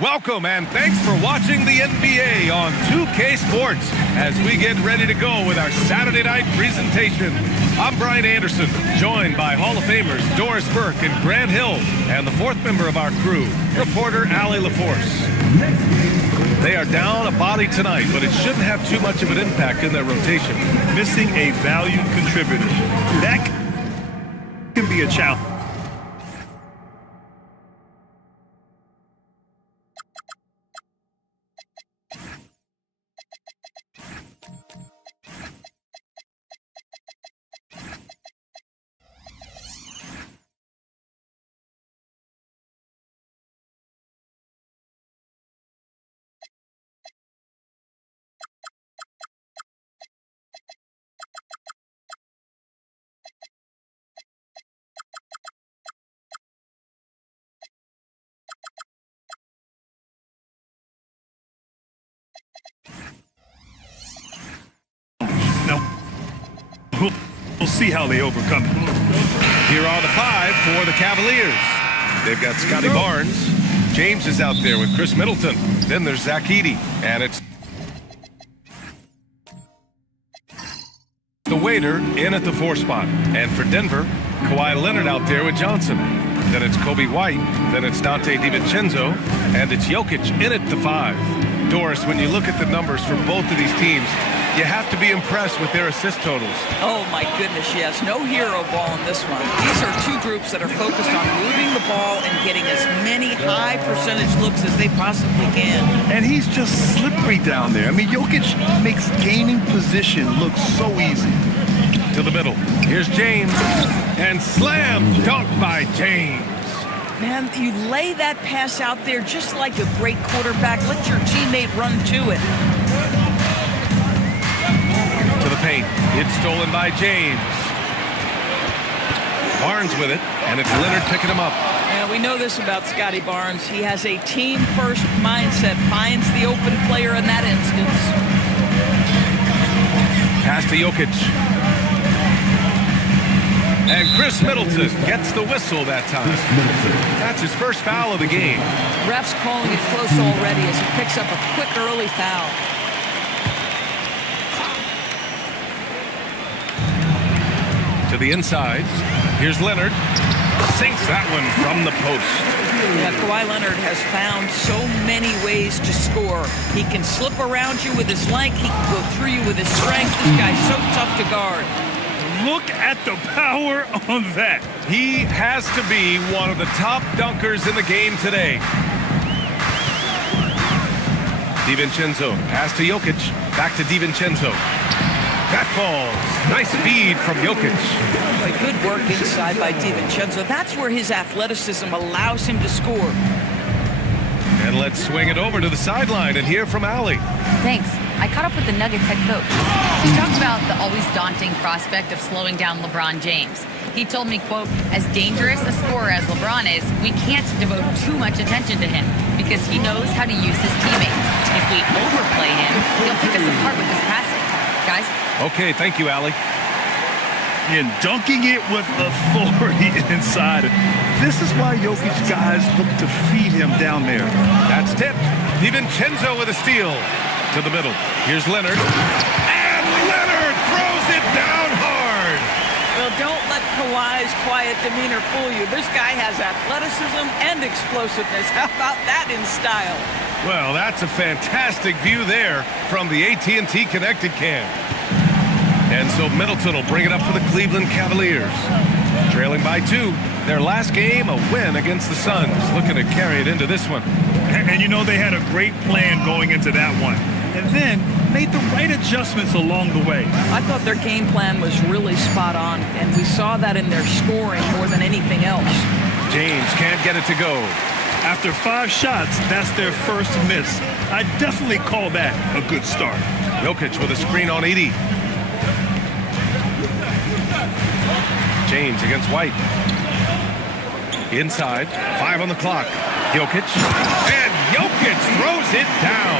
Welcome and thanks for watching the NBA on 2K Sports as we get ready to go with our Saturday night presentation. I'm Brian Anderson, joined by Hall of Famers Doris Burke and Grant Hill, and the fourth member of our crew, reporter Allie LaForce. They are down a body tonight, but it shouldn't have too much of an impact in their rotation. Missing a valued contributor. That can be a challenge. We'll see how they overcome it. Here are the five for the Cavaliers. They've got Scotty Barnes. James is out there with Chris Middleton. Then there's Zach Edey. And it's the waiter in at the 4 spot. And for Denver, Kawhi Leonard out there with Johnson. Then it's Kobe White. Then it's Dante DiVincenzo. And it's Jokic in at the 5. Doris, when you look at the numbers for both of these teams, you have to be impressed with their assist totals. Oh, my goodness, yes. No hero ball in this one. These are two groups that are focused on moving the ball and getting as many high percentage looks as they possibly can. And he's just slippery down there. I mean, Jokic makes gaining position look so easy. To the middle. Here's James. And slam dunk by James. Man, you lay that pass out there just like a great quarterback. Let your teammate run to it. To the paint. It's stolen by James. Barnes with it, and it's Leonard picking him up. And we know this about Scotty Barnes. He has a team-first mindset, finds the open player in that instance. Pass to Jokic. And Chris Middleton gets the whistle that time. That's his first foul of the game. Ref's calling it close already as he picks up a quick early foul. To the inside. Here's Leonard. Sinks that one from the post. Yeah, Kawhi Leonard has found so many ways to score. He can slip around you with his length. He can go through you with his strength. This guy's so tough to guard. Look at the power on that. He has to be one of the top dunkers in the game today. DiVincenzo. Pass to Jokic. Back to DiVincenzo. That falls. Nice feed from Jokic. Boy, good work inside by DiVincenzo. That's where his athleticism allows him to score. And let's swing it over to the sideline and hear from Allie. Thanks. I caught up with the Nuggets head coach. He talked about the always daunting prospect of slowing down LeBron James. He told me, quote, as dangerous a scorer as LeBron is, we can't devote too much attention to him because he knows how to use his teammates. If we overplay him, he'll pick us apart with his passing. Guys? Okay, thank you, Allie. And dunking it with authority inside. This is why Jokic guys look to feed him down there. That's tipped. DiVincenzo with a steal. To the middle. Here's Leonard. And Leonard throws it down hard. Well, don't let Kawhi's quiet demeanor fool you. This guy has athleticism and explosiveness. How about that in style? Well, that's a fantastic view there from the AT&T Connected Cam. And so Middleton will bring it up for the Cleveland Cavaliers. Trailing by 2. Their last game, a win against the Suns. Looking to carry it into this one. And you know they had a great plan going into that one. And then made the right adjustments along the way. I thought their game plan was really spot on, and we saw that in their scoring more than anything else. James can't get it to go. After 5 shots, that's their first miss. I definitely call that a good start. Jokic with a screen on Edey. James against White. Inside, 5 on the clock. Jokic. And Jokic throws it down.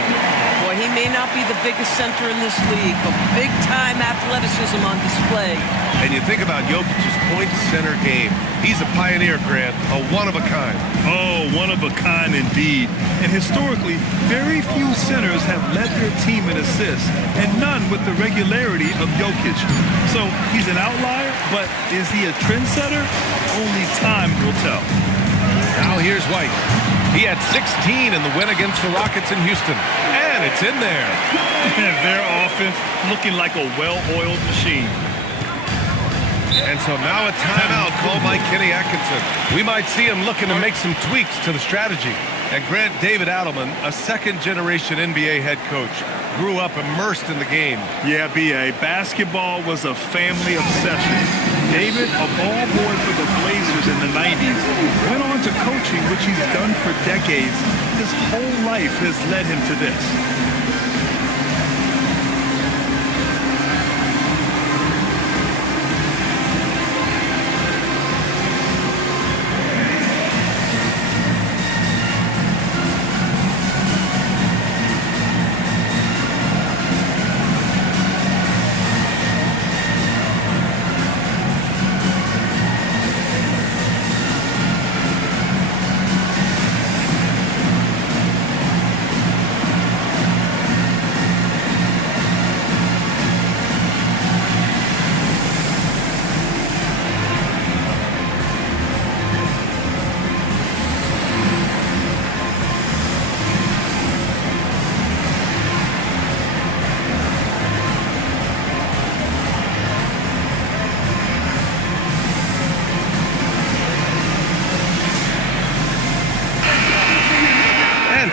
Boy, he may not be the biggest center in this league, but big-time athleticism on display. And you think about Jokic's point center game. He's a pioneer, Grant, a one-of-a-kind. Oh, one of a kind indeed. And historically, very few centers have led their team in assists, and none with the regularity of Jokic. So he's an outlier, but is he a trendsetter? Only time will tell. Now here's White. He had 16 in the win against the Rockets in Houston, and it's in there. And their offense looking like a well-oiled machine. And so now a timeout called by Kenny Atkinson. We might see him looking to make some tweaks to the strategy. And Grant, David Adelman, a second-generation NBA head coach, grew up immersed in the game. Yeah, B.A., basketball was a family obsession. David, a ball boy for the Blazers in the 90s, went on to coaching, which he's done for decades. His whole life has led him to this.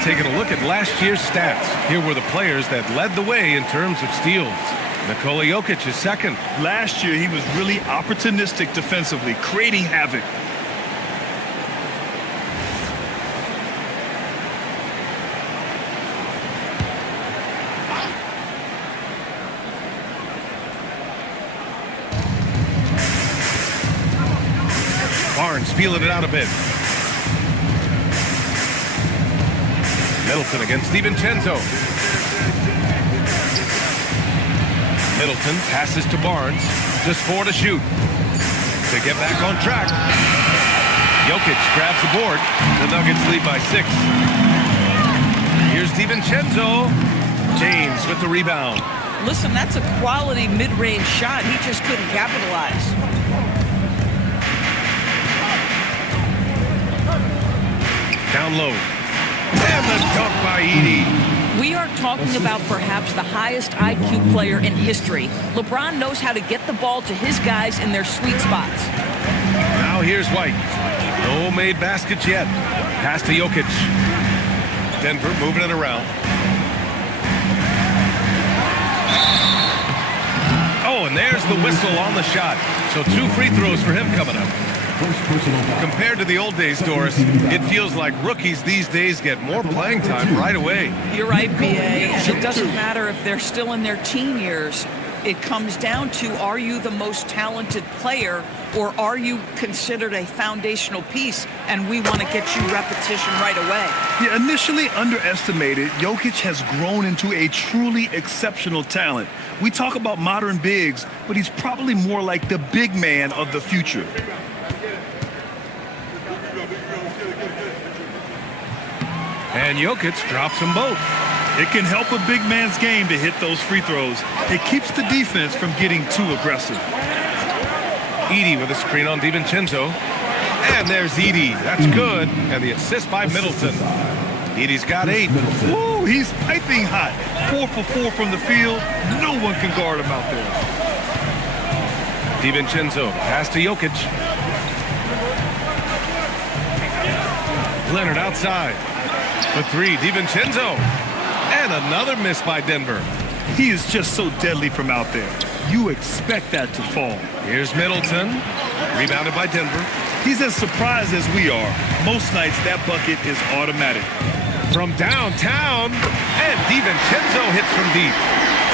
Taking a look at last year's stats. Here were the players that led the way in terms of steals. Nikola Jokic is second. Last year, he was really opportunistic defensively, creating havoc. Barnes feeling it out a bit. Middleton against DiVincenzo. Middleton passes to Barnes. Just 4 to shoot. To get back on track. Jokic grabs the board. The Nuggets lead by 6. Here's DiVincenzo. James with the rebound. Listen, that's a quality mid-range shot. He just couldn't capitalize. Down low. And the dunk by Edey. We are talking about perhaps the highest IQ player in history. LeBron knows how to get the ball to his guys in their sweet spots. Now here's White. No made baskets yet. Pass to Jokic. Denver moving it around. Oh, and there's the whistle on the shot. So 2 free throws for him coming up. Compared to the old days, Doris, it feels like rookies these days get more playing time right away. You're right, B.A., and it doesn't matter if they're still in their teen years. It comes down to, are you the most talented player, or are you considered a foundational piece, and we want to get you repetition right away? Yeah, initially underestimated, Jokic has grown into a truly exceptional talent. We talk about modern bigs, but he's probably more like the big man of the future. And Jokic drops them both. It can help a big man's game to hit those free throws. It keeps the defense from getting too aggressive. Edey with a screen on DiVincenzo. And there's Edey. That's good. And the assist by Middleton. Edey's got 8. Woo, he's piping hot. 4 for 4 from the field. No one can guard him out there. DiVincenzo, pass to Jokic. Leonard outside. For 3, DiVincenzo. And another miss by Denver. He is just so deadly from out there. You expect that to fall. Here's Middleton. Rebounded by Denver. He's as surprised as we are. Most nights, that bucket is automatic. From downtown. And DiVincenzo hits from deep.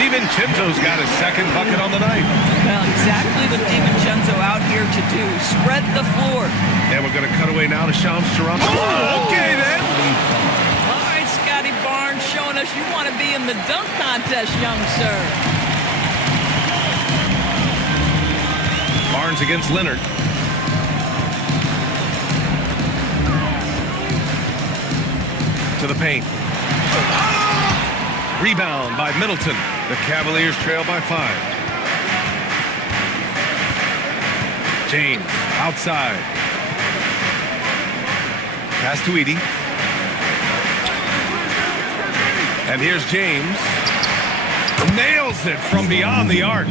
DiVincenzo's got his second bucket on the night. Well, exactly what DiVincenzo out here to do. Spread the floor. And we're going to cut away now to Shams Charania. Oh, okay then. All right, Scotty Barnes showing a because you want to be in the dunk contest, young sir. Barnes against Leonard. To the paint. Rebound by Middleton. The Cavaliers trail by 5. James outside. Pass to Edie. And here's James. Nails it from beyond the arc.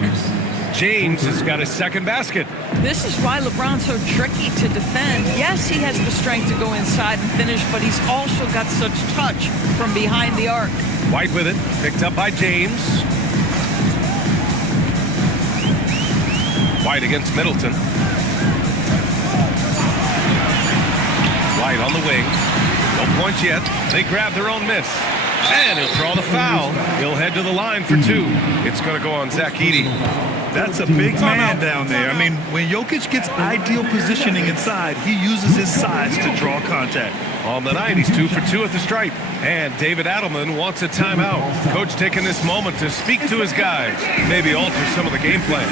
James has got his second basket. This is why LeBron's so tricky to defend. Yes, he has the strength to go inside and finish, but he's also got such touch from behind the arc. White with it, picked up by James. White against Middleton. White on the wing. No points yet. They grab their own miss. And he'll draw the foul. He'll head to the line for 2. It's going to go on Zach Edey. That's a big man down there. I mean, when Jokic gets ideal positioning inside, he uses his size to draw contact. On the night, he's 2 for 2 at the stripe. And David Adelman wants a timeout. Coach taking this moment to speak to his guys, maybe alter some of the game plan.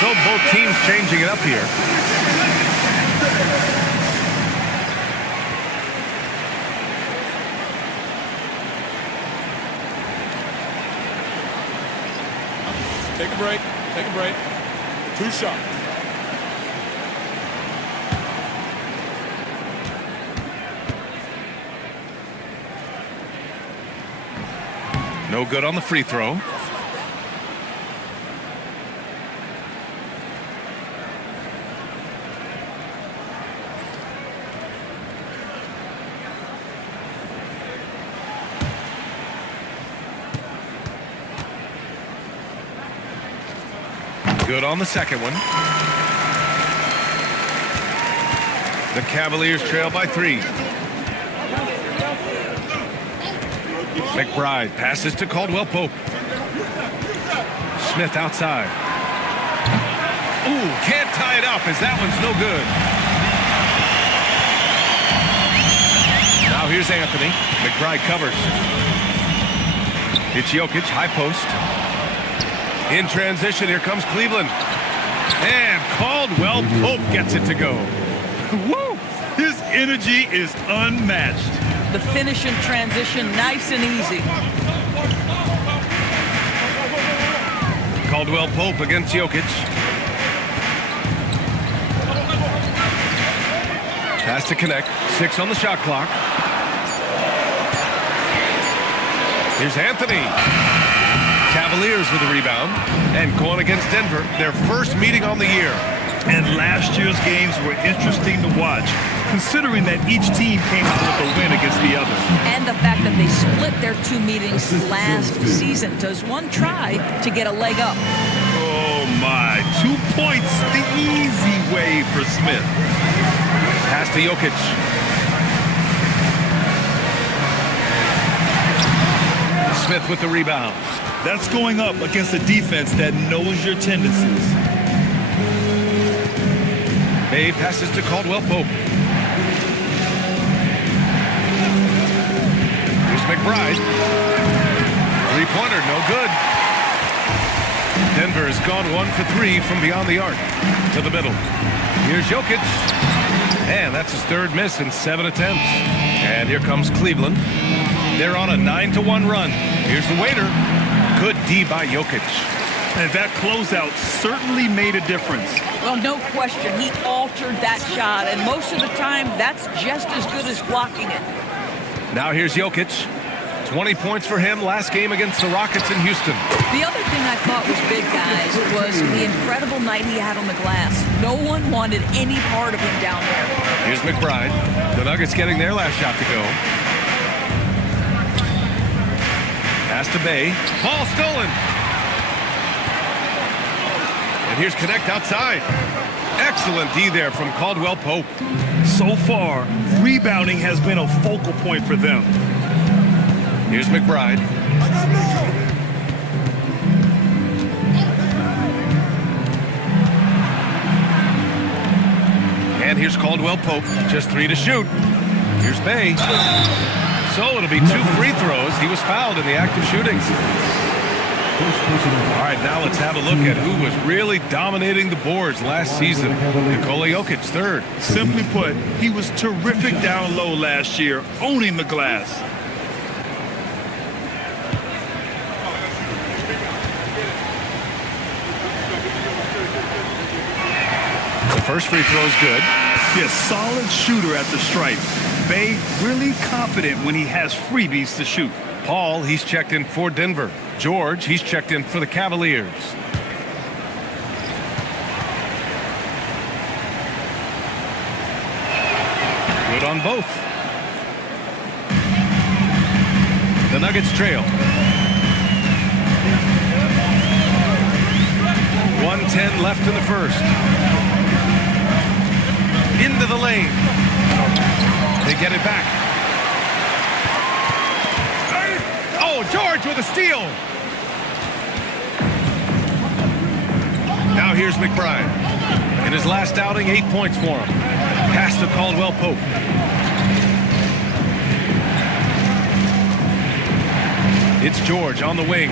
So both teams changing it up here. Take a break. Take a break. 2 shots. No good on the free throw. Good on the second one. The Cavaliers trail by 3. McBride passes to Caldwell Pope. Smith outside. Ooh, can't tie it up as that one's no good. Now here's Anthony. McBride covers. It's Jokic, high post. In transition, here comes Cleveland. And Caldwell Pope gets it to go. Woo! His energy is unmatched. The finish in transition, nice and easy. Caldwell Pope against Jokic. Pass to connect. 6 on the shot clock. Here's Anthony. Cavaliers with a rebound. And going against Denver, their first meeting on the year. And last year's games were interesting to watch, considering that each team came out with a win against the other. And the fact that they split their 2 meetings last season. Does one try to get a leg up? Oh, my. 2 points the easy way for Smith. Pass to Jokic. Smith with the rebound. That's going up against a defense that knows your tendencies. May passes to Caldwell Pope. Here's McBride. 3-pointer, no good. Denver has gone 1 for 3 from beyond the arc. To the middle. Here's Jokic. And that's his 3rd miss in 7 attempts. And here comes Cleveland. They're on a 9-1 run. Here's the waiter. Good D by Jokic. And that closeout certainly made a difference. Well, no question. He altered that shot, and most of the time, that's just as good as blocking it. Now here's Jokic. 20 points for him last game against the Rockets in Houston. The other thing I thought was big, guys, was the incredible night he had on the glass. No one wanted any part of him down there. Here's McBride. The Nuggets getting their last shot to go. Pass to Bay. Ball stolen. And here's Connect outside. Excellent D there from Caldwell Pope. So far, rebounding has been a focal point for them. Here's McBride. And here's Caldwell Pope. Just 3 to shoot. Here's Bay. So it'll be 2 free throws. He was fouled in the act of shooting. All right, now let's have a look at who was really dominating the boards last season. Nikola Jokic, third. Simply put, he was terrific down low last year, owning the glass. The first free throw is good. Yes, solid shooter at the stripe. Bay really confident when he has freebies to shoot. Paul, he's checked in for Denver. George, he's checked in for the Cavaliers. Good on both. The Nuggets trail. 1:10 left in the first. Into the lane. They get it back. Oh, George with a steal. Now here's McBride. In his last outing, 8 points for him. Pass to Caldwell Pope. It's George on the wing.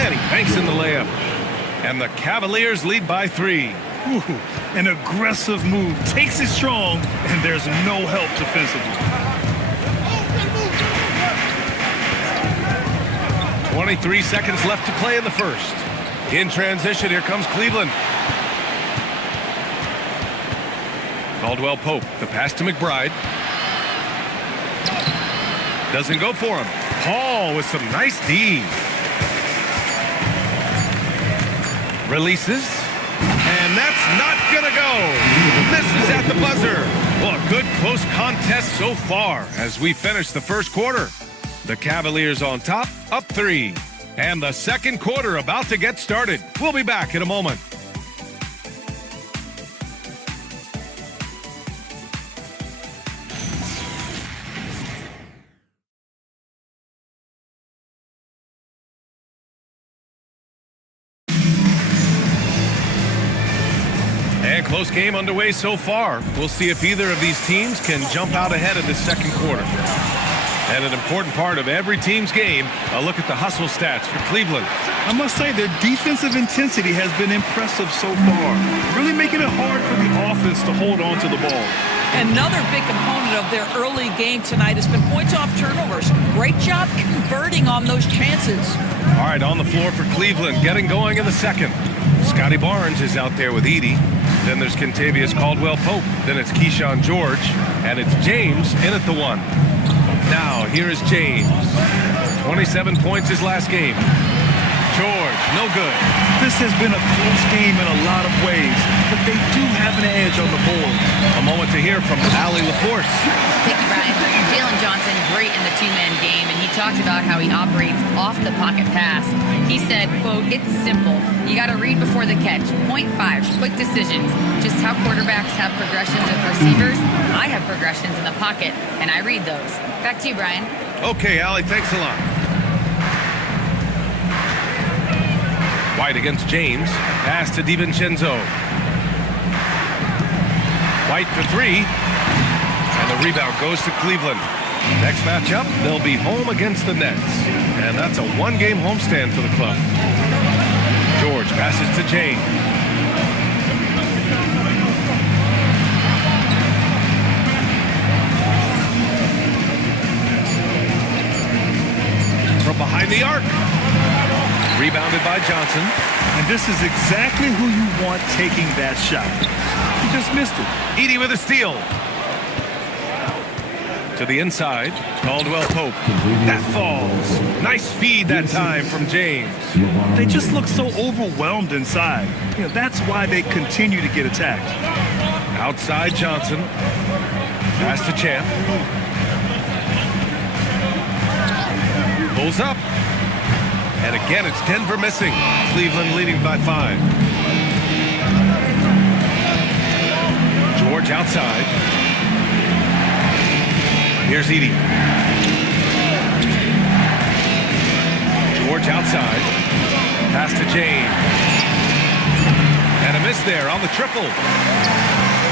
And he banks in the layup. And the Cavaliers lead by 3. Ooh, an aggressive move. Takes it strong, and there's no help defensively. 23 seconds left to play in the first. In transition, here comes Cleveland. Caldwell Pope, the pass to McBride. Doesn't go for him. Paul with some nice D. Releases. And that's not gonna go. Misses at the buzzer. Well, a good close contest so far as we finish the first quarter. The Cavaliers on top, up 3. And the second quarter about to get started. We'll be back in a moment. And close game underway so far. We'll see if either of these teams can jump out ahead in the second quarter. And an important part of every team's game, a look at the hustle stats for Cleveland. I must say their defensive intensity has been impressive so far, really making it hard for the offense to hold on to the ball. Another big component of their early game tonight has been points off turnovers. Great job converting on those chances. All right, on the floor for Cleveland, getting going in the second. Scotty Barnes is out there with Edey. Then there's Kentavious Caldwell-Pope. Then it's Keyshawn George. And it's James in at the 1. Now, here is James. 27 points his last game. George, no good. This has been a close game in a lot of ways, but they do have an edge on the board. A moment to hear from Allie LaForce. Thank you, Brian. Jalen Johnson, great in the two-man game, and he talked about how he operates off the pocket pass. He said, quote, "It's simple. You got to read before the catch. Point 5, quick decisions. Just how quarterbacks have progressions with receivers, I have progressions in the pocket, and I read those." Back to you, Brian. Okay, Allie, thanks a lot. White against James. Pass to DiVincenzo. White for 3. And the rebound goes to Cleveland. Next matchup, they'll be home against the Nets. And that's a one-game homestand for the club. George passes to James. this is exactly who you want taking that shot. He just missed it. Edey with a steal. To the inside, Caldwell Pope. That falls. Nice feed that time from James. They just look so overwhelmed inside. You know, that's why they continue to get attacked. Outside Johnson. Pass to Champ. Pulls up. And again, it's Denver missing. Cleveland leading by 5. George outside. Here's Edey. George outside. Pass to James. And a miss there on the triple.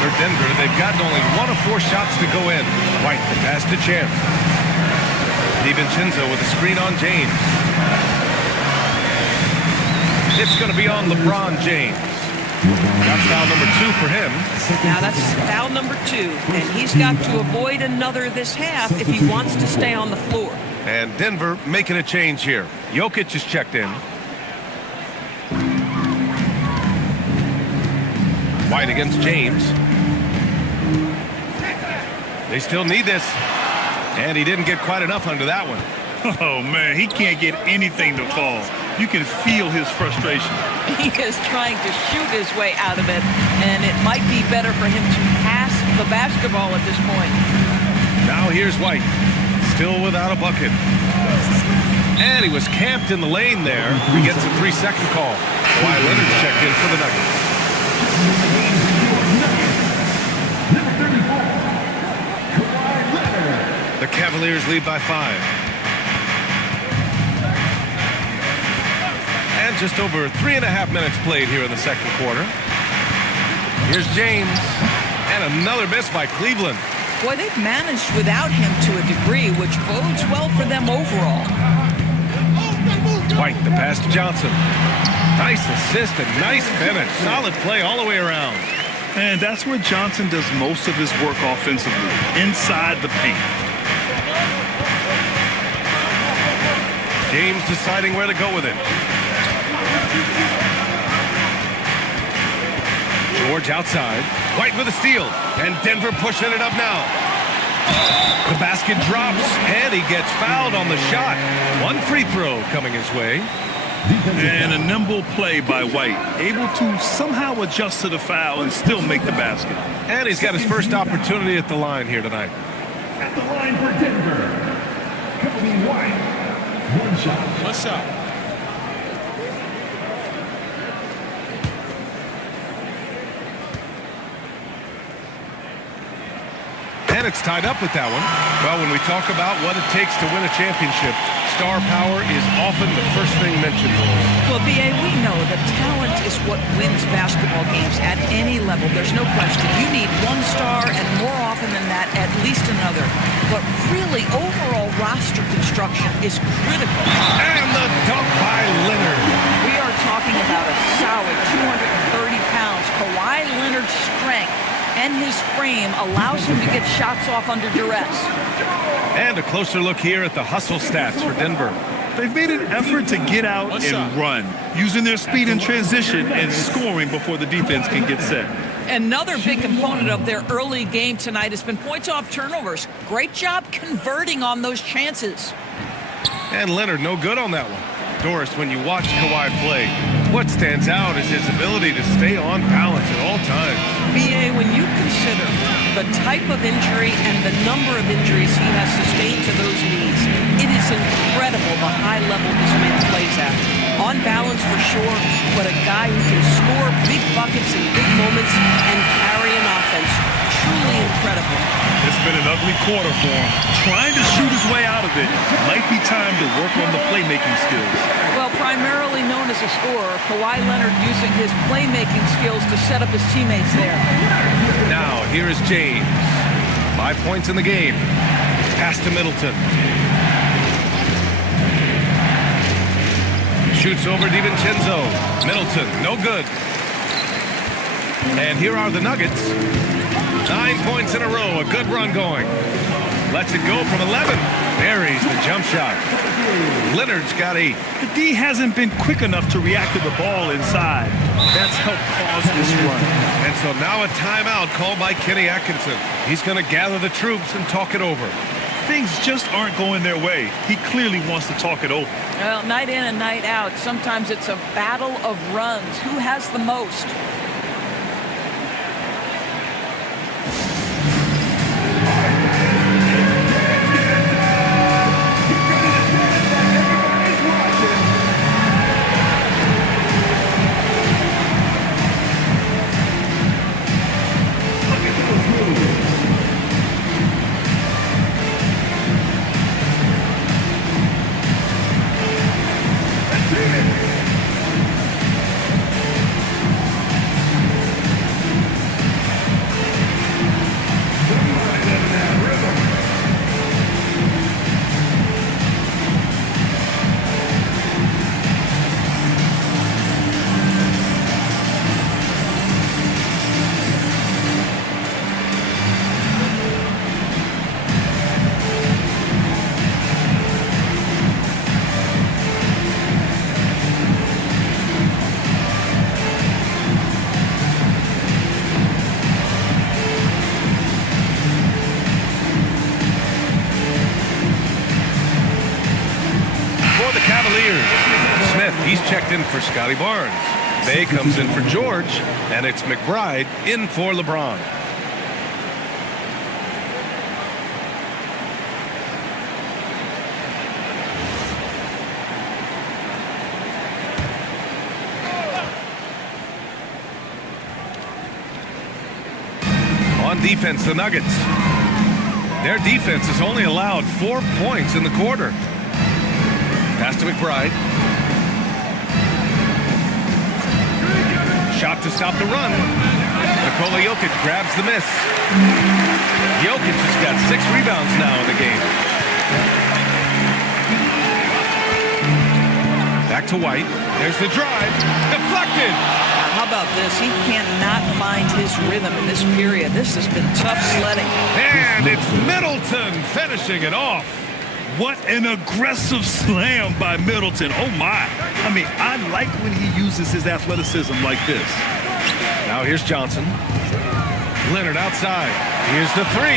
For Denver, they've gotten only 1 of 4 shots to go in. White, the pass to Champ. DiVincenzo with a screen on James. It's going to be on LeBron James. That's foul number 2 for him. Now that's foul number 2, and he's got to avoid another this half if he wants to stay on the floor. And Denver making a change here. Jokic is checked in. White against James. They still need this. And he didn't get quite enough under that one. Oh, man, he can't get anything to fall. You can feel his frustration. He is trying to shoot his way out of it, and it might be better for him to pass the basketball at this point. Now here's White, still without a bucket. And he was camped in the lane there. He gets a 3-second call. Kawhi Leonard checked in for the Nuggets. The Cavaliers lead by 5. And just over 3.5 minutes played here in the second quarter. Here's James. And another miss by Cleveland. Boy, they've managed without him to a degree, which bodes well for them overall. White, the pass to Johnson. Nice assist and nice finish. Solid play all the way around. And that's where Johnson does most of his work offensively, inside the paint. James deciding where to go with it. George outside. White with a steal. And Denver pushing it up now. The basket drops, and he gets fouled on the shot. 1 free throw coming his way. And a nimble play by White, able to somehow adjust to the foul and still make the basket. And he's got his first opportunity at the line here tonight. At the line for Denver, Kobe White. 1 shot. 1 shot. And it's tied up with that one. Well, when we talk about what it takes to win a championship, star power is often the first thing mentioned. Well, B.A., we know that talent is what wins basketball games at any level. There's no question. You need one star, and more often than that, at least another. But really, overall roster construction is critical. And the dunk by Leonard. We are talking about a solid 230 pounds. Kawhi Leonard's strength and his frame allows him to get shots off under duress. And a closer look here at the hustle stats for Denver. They've made an effort to get out and run, using their speed in transition and scoring before the defense can get set. Another big component of their early game tonight has been points off turnovers. Great job converting on those chances. And Leonard no good on that one. Doris, when you watch Kawhi play, what stands out is his ability to stay on balance at all times. B.A., when you consider the type of injury and the number of injuries he has sustained to those knees, it is incredible the high level this man plays at. On balance for sure, but a guy who can score big buckets in big moments and carry an offense. Truly incredible. It's been an ugly quarter for him. Trying to shoot his way out of it. Might be time to work on the playmaking skills. Well, primarily known as a scorer, Kawhi Leonard using his playmaking skills to set up his teammates there. Now, here is James. 5 points in the game. Pass to Middleton. Shoots over DiVincenzo. Middleton, no good. And here are the Nuggets. 9 points in a row, a good run going. Lets it go from 11. Buries the jump shot. Leonard's got 8. The D hasn't been quick enough to react to the ball inside. That's helped cause this run. And so now a timeout called by Kenny Atkinson. He's going to gather the troops and talk it over. Things just aren't going their way. He clearly wants to talk it over. Well, night in and night out, sometimes it's a battle of runs. Who has the most? Cavaliers. Smith, he's checked in for Scotty Barnes. Bay comes in for George, and it's McBride in for LeBron. On defense, the Nuggets. Their defense has only allowed 4 points in the quarter. Pass to McBride. Shot to stop the run. Nikola Jokic grabs the miss. Jokic has got 6 rebounds now in the game. Back to White. There's the drive. Deflected. How about this? He cannot find his rhythm in this period. This has been tough sledding. And it's Middleton finishing it off. What an aggressive slam by Middleton. Oh, my. I mean, I like when he uses his athleticism like this. Now here's Johnson. Leonard outside. Here's the 3.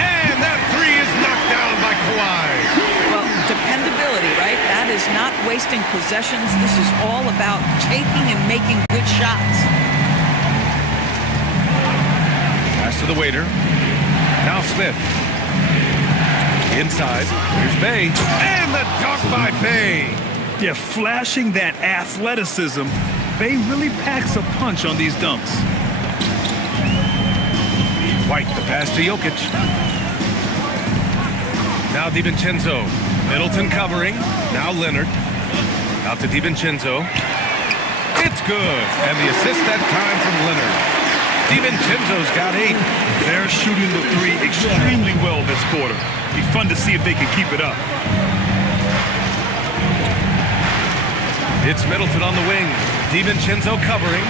And that 3 is knocked down by Kawhi. Well, dependability, right? That is not wasting possessions. This is all about taking and making good shots. Pass to the waiter. Now Smith. Inside, here's Bay, and the dunk by Bay. Yeah, flashing that athleticism, Bay really packs a punch on these dunks. White, the pass to Jokic. Now DiVincenzo. Middleton covering. Now Leonard. Out to DiVincenzo. It's good, and the assist that time from Leonard. DiVincenzo's got 8. They're shooting the 3 extremely well this quarter. Be fun to see if they can keep it up. It's Middleton on the wing. DiVincenzo covering.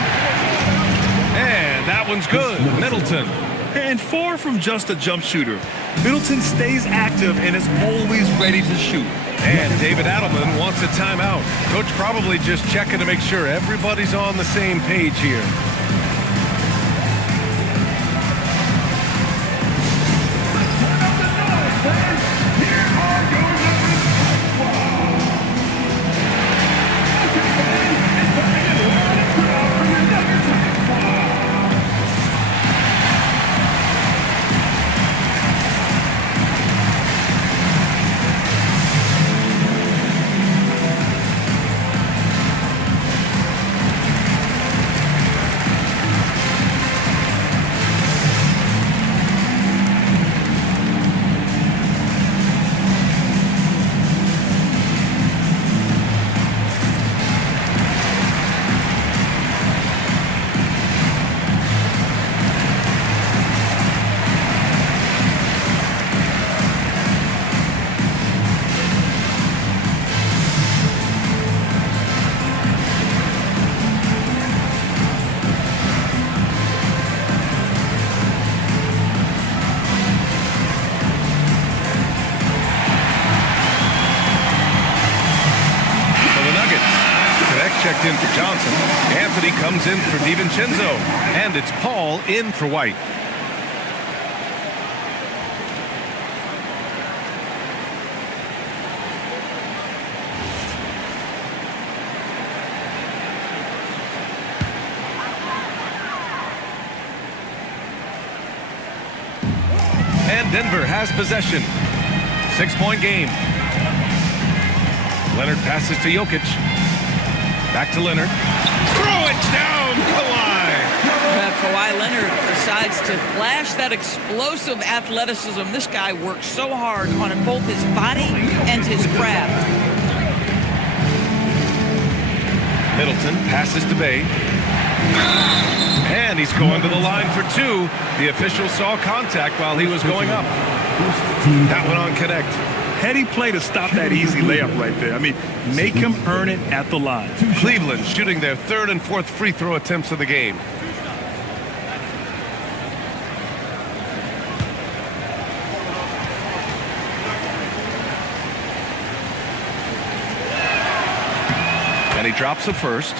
And that one's good. Middleton. And far from just a jump shooter, Middleton stays active and is always ready to shoot. And David Adelman wants a timeout. Coach probably just checking to make sure everybody's on the same page here. checked in for Johnson. Anthony comes in for DiVincenzo. And it's Paul in for White. And Denver has possession. 6-point game. Leonard passes to Jokic. Back to Leonard. Throw it down, Kawhi. Kawhi Leonard decides to flash that explosive athleticism. This guy works so hard on both his body and his craft. Middleton passes to Bay. And he's going to the line for two. The official saw contact while he was going up. That one on connect. Heady play to stop that easy layup right there. I mean, make him earn it at the line. Cleveland shooting their third and fourth free throw attempts of the game. And he drops it first.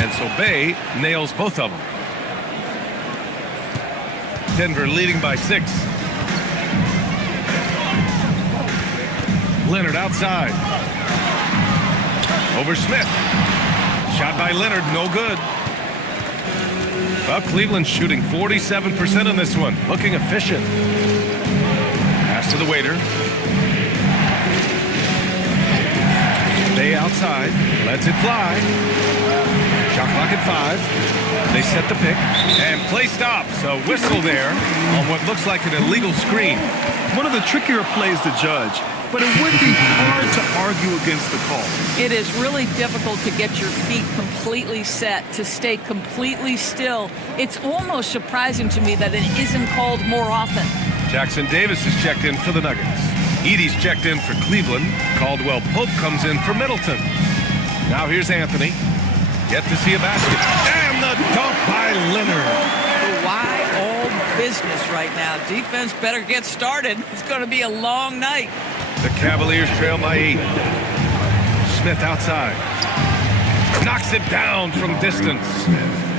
And so Bay nails both of them. Denver leading by 6. Leonard outside. Over Smith. Shot by Leonard, no good. Well, Cleveland's shooting 47% on this one. Looking efficient. Pass to the waiter. Bay outside. Lets it fly. Shot clock at 5. They set the pick. And play stops. A whistle there on what looks like an illegal screen. One of the trickier plays to judge, but it would be hard to argue against the call. It is really difficult to get your feet completely set, to stay completely still. It's almost surprising to me that it isn't called more often. Jackson Davis is checked in for the Nuggets. Edey's checked in for Cleveland. Caldwell Pope comes in for Middleton. Now here's Anthony. Yet to see a basket. And the dunk by Leonard. Why all business right now? Defense better get started. It's going to be a long night. The Cavaliers trail by 8. Smith outside. Knocks it down from distance.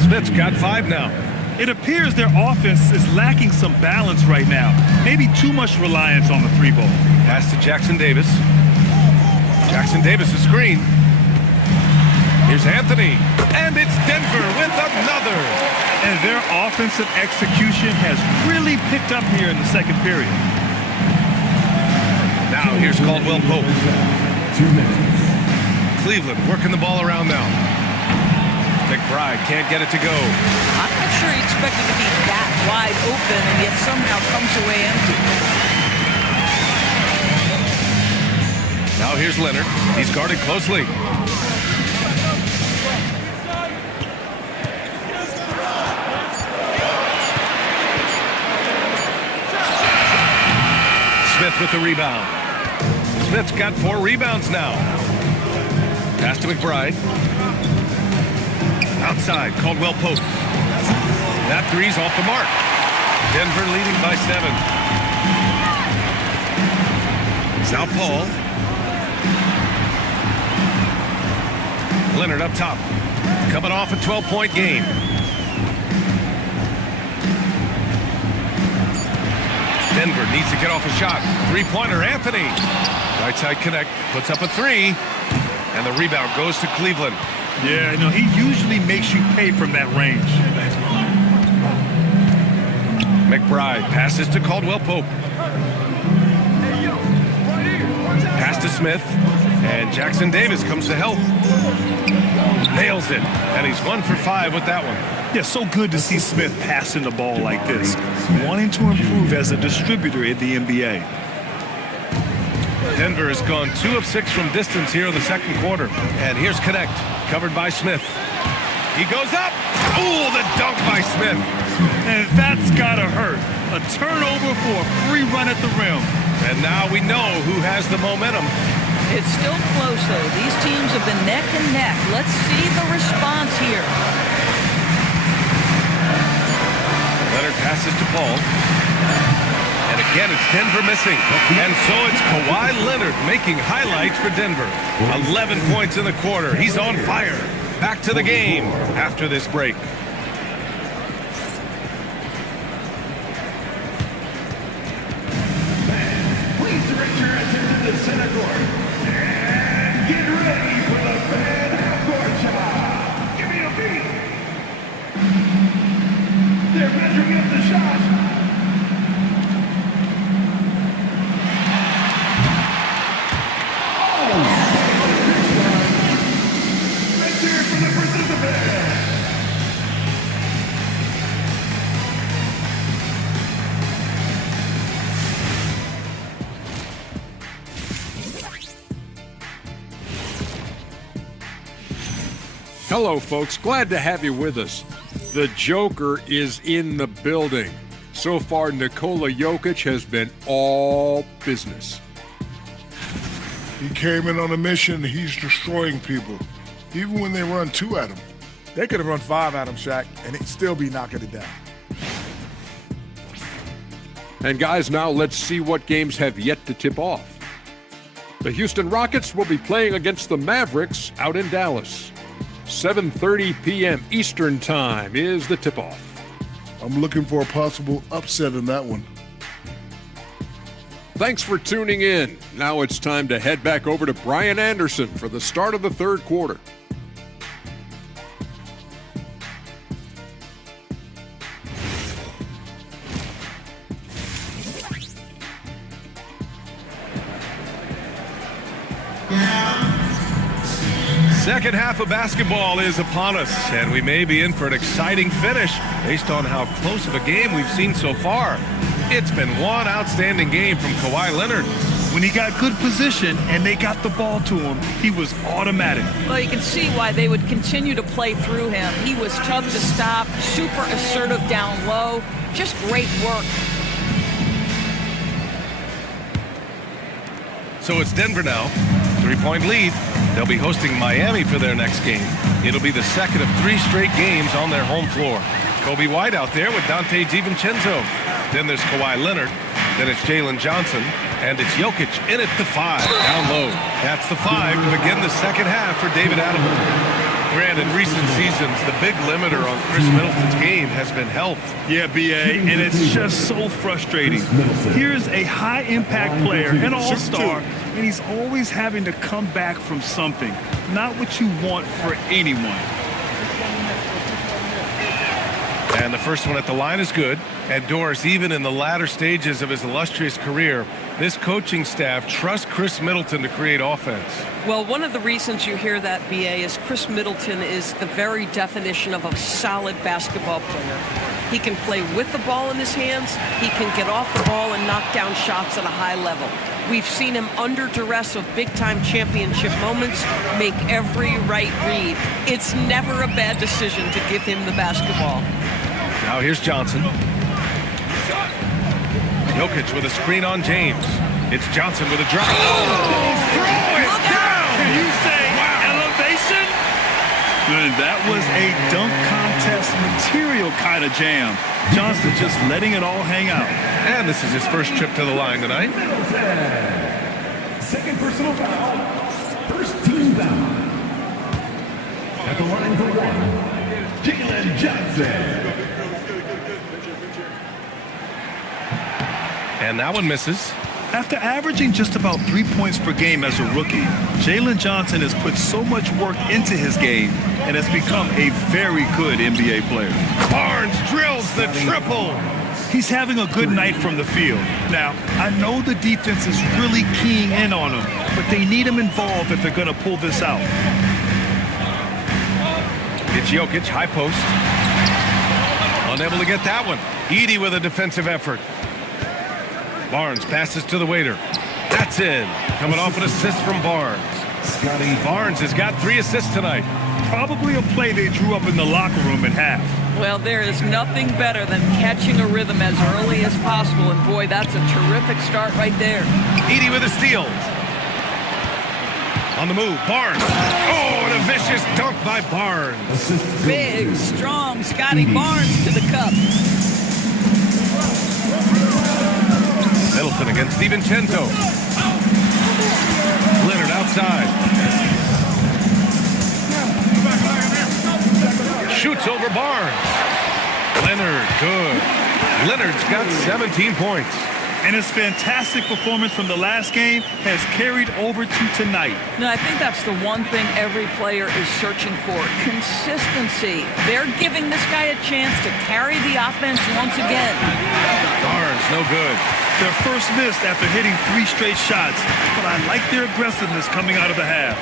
Smith's got 5 now. It appears their offense is lacking some balance right now. Maybe too much reliance on the 3-ball. Pass to Jackson Davis. Jackson Davis, a screen. Here's Anthony. And it's Denver with another. And their offensive execution has really picked up here in the second period. Now here's Caldwell Pope. 2 minutes. Cleveland working the ball around now. McBride can't get it to go. I'm not sure he expected to be that wide open and yet somehow comes away empty. Now here's Leonard. He's guarded closely. Smith with the rebound. Smith's got 4 rebounds now. Pass to McBride. Outside, Caldwell Pope. That three's off the mark. Denver leading by 7. Now Paul. Leonard up top. Coming off a 12-point game. Denver needs to get off a shot. 3-pointer, Anthony. Right side connect, puts up a 3. And the rebound goes to Cleveland. Yeah, no, he usually makes you pay from that range. McBride passes to Caldwell Pope. Pass to Smith. And Jackson Davis comes to help. Nails it. And he's 1 for 5 with that one. Yeah, so good to see Smith passing the ball like this. Wanting to improve as a distributor in the NBA. Denver has gone 2 of 6 from distance here in the second quarter. And here's Connect, covered by Smith. He goes up. Ooh, the dunk by Smith. And that's gotta hurt. A turnover for a free run at the rim. And now we know who has the momentum. It's still close, though. These teams have been neck and neck. Let's see the response here. Leonard passes to Paul. And again, it's Denver missing. And so it's Kawhi Leonard making highlights for Denver. 11 points in the quarter. He's on fire. Back to the game after this break. Please direct your attention to center court. And get ready for the fan half-court shot. Give me a beat. They're measuring up the shot. Let's hear it for the participants. Hello, folks. Glad to have you with us. The Joker is in the building. So far, Nikola Jokic has been all business. He came in on a mission. He's destroying people, even when they run 2 at him. They could have run 5 at him, Shaq, and it'd still be knocking it down. And guys, now let's see what games have yet to tip off. The Houston Rockets will be playing against the Mavericks out in Dallas. 7:30 p.m. Eastern Time is the tip-off. I'm looking for a possible upset in that one. Thanks for tuning in. Now it's time to head back over to Brian Anderson for the start of the third quarter. Second half of basketball is upon us, and we may be in for an exciting finish based on how close of a game we've seen so far. It's been one outstanding game from Kawhi Leonard. When he got good position and they got the ball to him, he was automatic. Well, you can see why they would continue to play through him. He was tough to stop, super assertive down low, just great work. So it's Denver now, 3-point lead. They'll be hosting Miami for their next game. It'll be the second of 3 straight games on their home floor. Kobe White out there with Dante DiVincenzo. Then there's Kawhi Leonard. Then it's Jalen Johnson. And it's Jokic in at the 5, down low. That's the 5 to begin the second half for David Adelman. Grant, in recent seasons, the big limiter on Chris Middleton's game has been health. Yeah, B.A., and it's just so frustrating. Here's a high-impact player, an all-star, and he's always having to come back from something. Not what you want for anyone. And the first one at the line is good. And Doris, even in the latter stages of his illustrious career, this coaching staff trusts Chris Middleton to create offense. Well, one of the reasons you hear that, B.A., is Chris Middleton is the very definition of a solid basketball player. He can play with the ball in his hands. He can get off the ball and knock down shots at a high level. We've seen him under duress of big-time championship moments make every right read. It's never a bad decision to give him the basketball. Now here's Johnson. Jokic with a screen on James. It's Johnson with a drop. Oh, throw it down! Can you say elevation? And that was a dunk contest material kind of jam. Johnson just letting it all hang out. And this is his first trip to the line tonight. Second personal foul. First team foul. At the line for 1, Jalen Johnson. And that one misses. After averaging just about 3 points per game as a rookie, Jalen Johnson has put so much work into his game and has become a very good NBA player. Barnes drills the triple. He's having a good night from the field. Now, I know the defense is really keying in on him, but they need him involved if they're going to pull this out. It's Jokic, high post. Unable to get that one. Edey with a defensive effort. Barnes passes to the waiter. That's in. Coming off an assist from Barnes. Barnes has got 3 assists tonight. Probably a play they drew up in the locker room at half. Well, there is nothing better than catching a rhythm as early as possible, and boy, that's a terrific start right there. Edey with a steal. On the move, Barnes. Oh, and a vicious dunk by Barnes. Big, strong Scotty Barnes to the cup. Middleton against DiVincenzo. Leonard outside. Shoots over Barnes. Leonard, good. Leonard's got 17 points. And his fantastic performance from the last game has carried over to tonight. No, I think that's the one thing every player is searching for. Consistency. They're giving this guy a chance to carry the offense once again. Barnes, no good. Their first miss after hitting 3 straight shots, but I like their aggressiveness coming out of the half.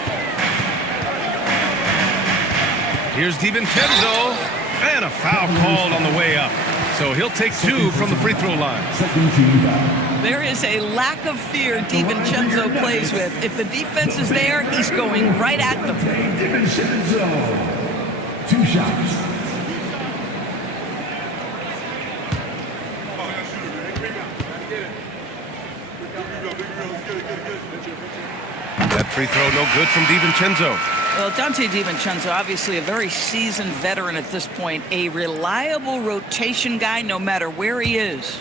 Here's DiVincenzo, and a foul called on the way up. So he'll take 2 from the free throw line. There is a lack of fear DiVincenzo plays with. If the defense is there, he's going right at them. DiVincenzo. 2 shots. That free throw no good from DiVincenzo. Well, Dante DiVincenzo, obviously a very seasoned veteran at this point, a reliable rotation guy no matter where he is.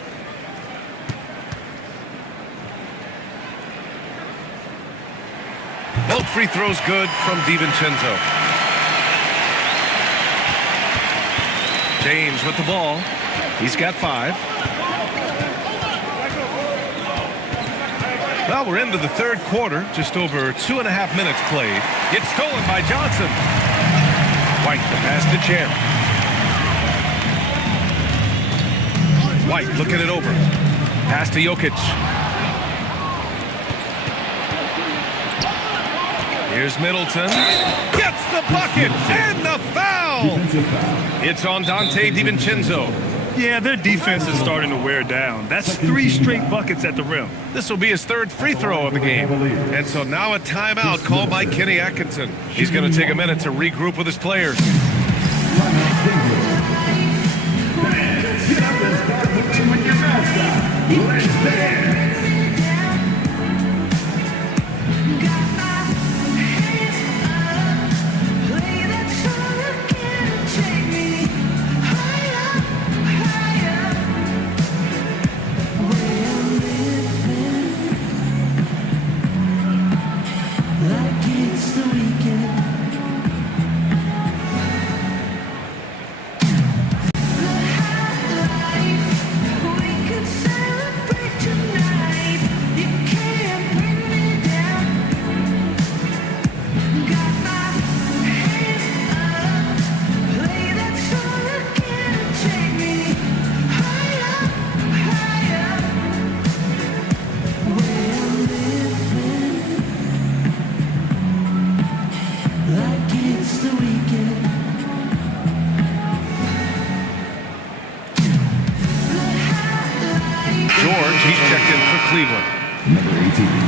Both free throws good from DiVincenzo. James with the ball. He's got 5. Well, we're into the third quarter, just over 2.5 minutes played. It's stolen by Johnson. White, the pass to Champ. White looking it over. Pass to Jokic. Here's Middleton. Gets the bucket and the foul. It's on Dante DiVincenzo. Yeah, their defense is starting to wear down. That's 3 straight buckets at the rim. This will be his 3rd free throw of the game. And so now a timeout called by Kenny Atkinson. He's going to take a minute to regroup with his players. Get up and start moving with your mascot. Let's dance.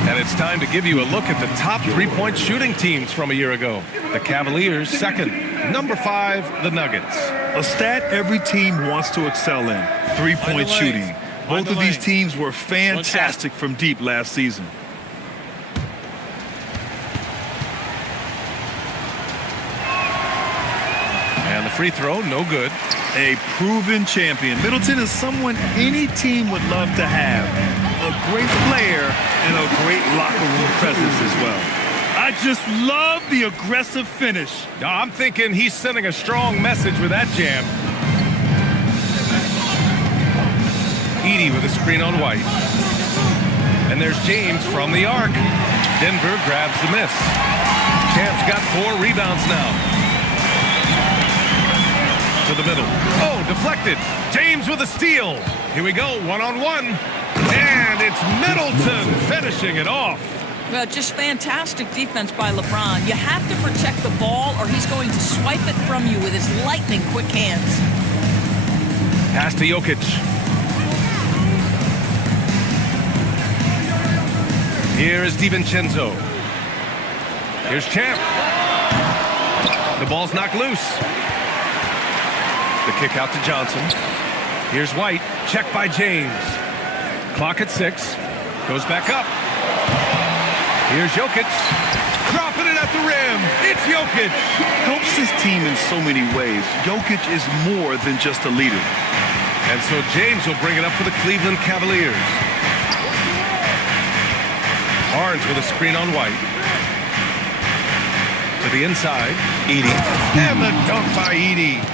And it's time to give you a look at the top 3-point shooting teams from a year ago. The Cavaliers, 2nd. Number 5, the Nuggets. A stat every team wants to excel in, 3-point shooting. Both of these teams were fantastic from deep last season. And the free throw, no good. A proven champion. Middleton is someone any team would love to have. A great player and a great locker room presence as well. I just love the aggressive finish. I'm thinking he's sending a strong message with that jam. Edey with a screen on White. And there's James from the arc. Denver grabs the miss. Champ's got 4 rebounds now. To the middle. Oh, deflected. James with a steal. Here we go, 1-on-1. And it's Middleton finishing it off. Well, just fantastic defense by LeBron. You have to protect the ball or he's going to swipe it from you with his lightning quick hands. Pass to Jokic. Here is DiVincenzo. Here's Champ. The ball's knocked loose. The kick out to Johnson. Here's White. Checked by James. Clock at 6. Goes back up. Here's Jokic. Dropping at the rim. It's Jokic. Helps his team in so many ways. Jokic is more than just a leader. And so James will bring it up for the Cleveland Cavaliers. Barnes with a screen on White. To the inside, Edey. And the dunk by Edey.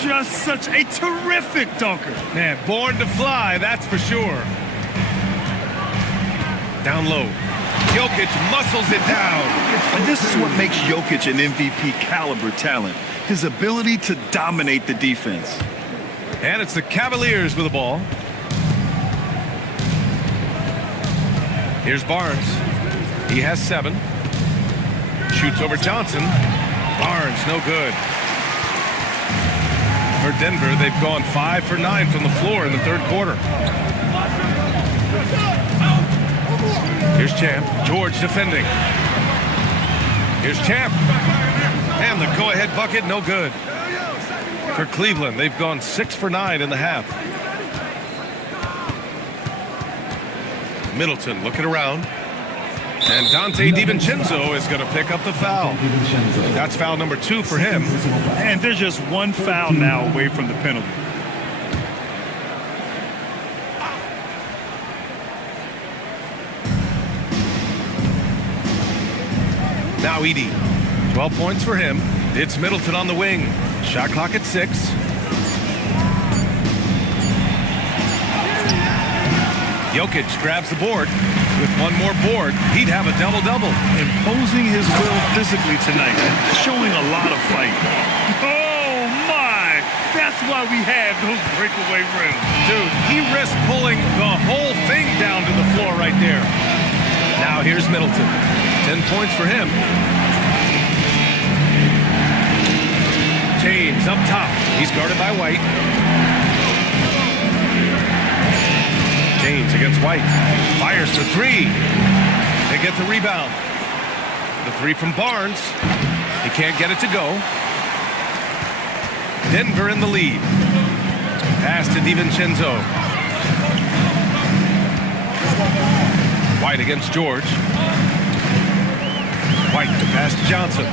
Just such a terrific dunker. Man, born to fly, that's for sure. Down low. Jokic muscles it down. And this is what makes Jokic an MVP caliber talent. His ability to dominate the defense. And it's the Cavaliers with the ball. Here's Barnes. He has 7. Shoots over Johnson. Barnes, no good. For Denver, they've gone 5 for 9 from the floor in the third quarter. Here's Champ. George defending. Here's Champ. And the go-ahead bucket, no good. For Cleveland, they've gone 6 for 9 in the half. Middleton looking around. And Dante DiVincenzo is going to pick up the foul. That's foul number 2 for him. And they're just one foul now away from the penalty. Now Edey. 12 points for him. It's Middleton on the wing. Shot clock at 6. Jokic grabs the board. With one more board, he'd have a double-double. Imposing his will physically tonight, showing a lot of fight. Oh, my! That's why we have those breakaway rims. Dude, he risked pulling the whole thing down to the floor right there. Now here's Middleton. 10 points for him. James up top. He's guarded by White. James against White. Fires for 3. They get the rebound. The 3 from Barnes. He can't get it to go. Denver in the lead. Pass to DiVincenzo. White against George. White the pass to Johnson.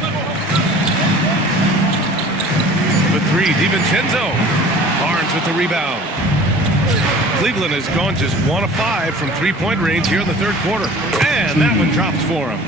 For 3, DiVincenzo. Barnes with the rebound. Cleveland has gone just 1 of 5 from three-point range here in the third quarter. And that one drops for him.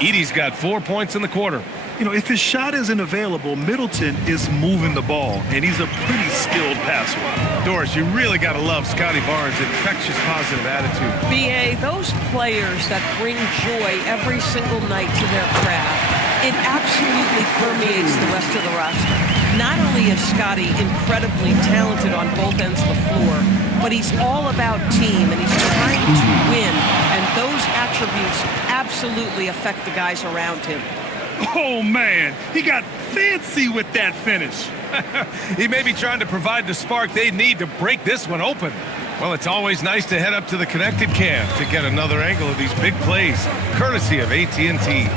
Edey's got 4 points in the quarter. You know, if his shot isn't available, Middleton is moving the ball, and he's a pretty skilled passer. Doris, you really got to love Scotty Barnes' infectious positive attitude. BA, those players that bring joy every single night to their craft, it absolutely permeates the rest of the roster. Not only is Scotty incredibly talented on both ends of the floor, but he's all about team, and he's trying to win, and those attributes absolutely affect the guys around him. Oh, man, he got fancy with that finish. He may be trying to provide the spark they need to break this one open. Well, it's always nice to head up to the Connected Cam to get another angle of these big plays, courtesy of AT&T.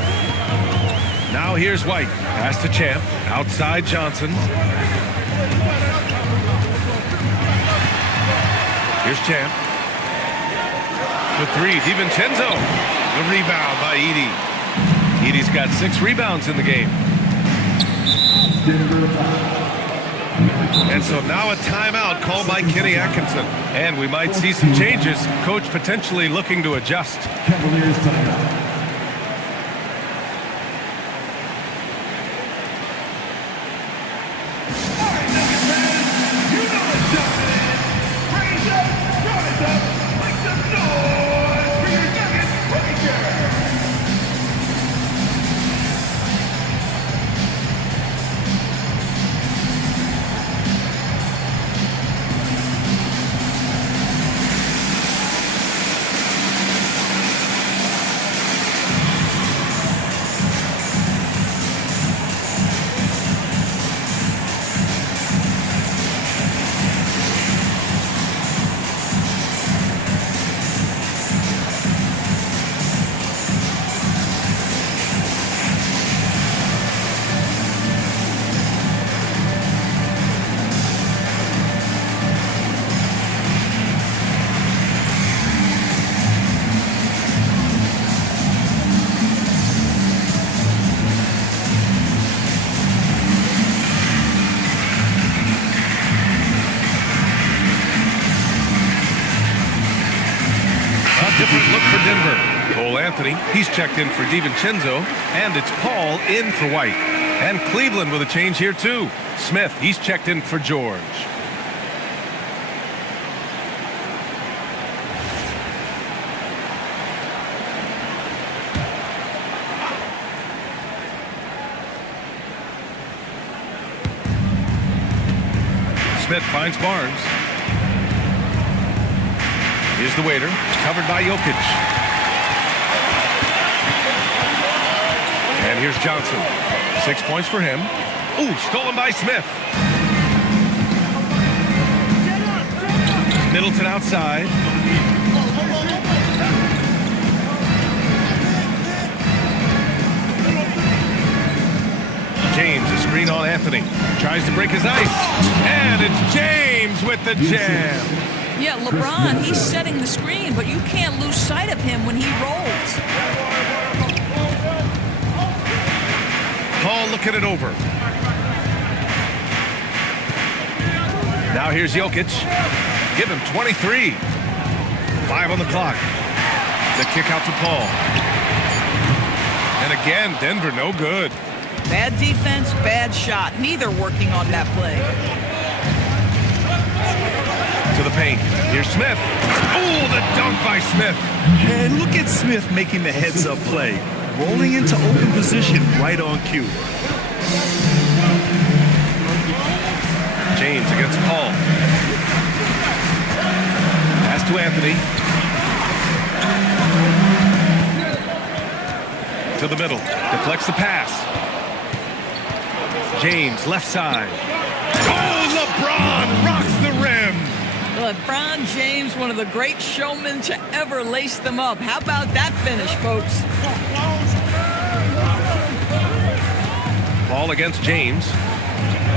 Now here's White. Pass to Champ. Outside Johnson. Here's Champ. For 3, DiVincenzo. The rebound by Edey. Edey's got 6 rebounds in the game. And so now a timeout called by Kenny Atkinson. And we might see some changes. Coach potentially looking to adjust. Cavaliers timeout. Anthony. He's checked in for DiVincenzo. And it's Paul in for White. And Cleveland with a change here, too. Smith, he's checked in for George. Smith finds Barnes. Here's the waiter, covered by Jokic. And here's Johnson. 6 points for him. Ooh, stolen by Smith. Middleton outside. James, a screen on Anthony. Tries to break his ice. And it's James with the jam. Yeah, LeBron, he's setting the screen, but you can't lose sight of him when he rolls. Paul looking it over. Now here's Jokic. Give him 23. 5 on the clock. The kick out to Paul. And again, Denver no good. Bad defense, bad shot. Neither working on that play. To the paint. Here's Smith. Oh, the dunk by Smith. And look at Smith making the heads-up play. Rolling into open position right on cue. James against Paul. Pass to Anthony. To the middle. Deflects the pass. James, left side. Oh, LeBron rocks the rim. LeBron James, one of the great showmen to ever lace them up. How about that finish, folks? Paul against James.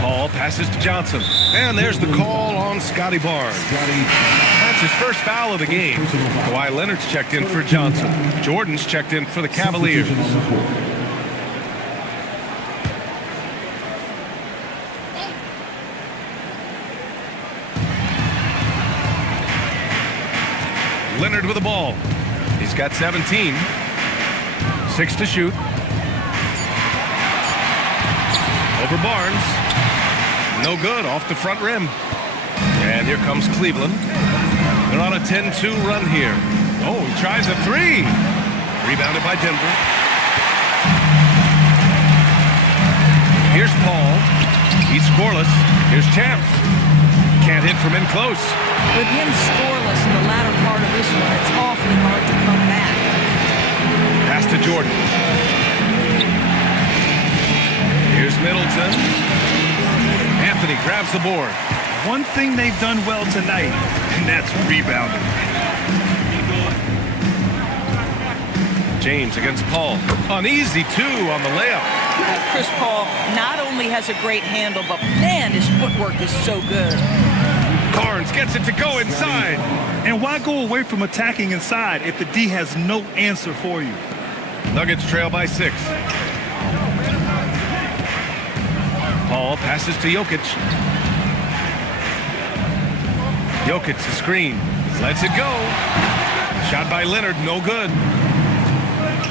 Paul passes to Johnson. And there's the call on Scotty Barnes. That's his first foul of the game. Kawhi Leonard's checked in for Johnson. Jordan's checked in for the Cavaliers. Leonard with the ball. He's got 17. 6 to shoot. Over Barnes. No good, off the front rim. And here comes Cleveland. They're on a 10-2 run here. Oh, he tries a 3. Rebounded by Denver. Here's Paul. He's scoreless. Here's Champ. Can't hit from in close. With him scoreless in the latter part of this one, it's awfully hard to come back. Pass to Jordan. Here's Middleton. Anthony grabs the board. One thing they've done well tonight, and that's rebounding. James against Paul. An easy 2 on the layup. Chris Paul not only has a great handle, but man, his footwork is so good. Barnes gets it to go inside. And why go away from attacking inside if the D has no answer for you? Nuggets trail by 6. Paul passes to Jokic. Jokic, the screen. Lets it go. Shot by Leonard, no good.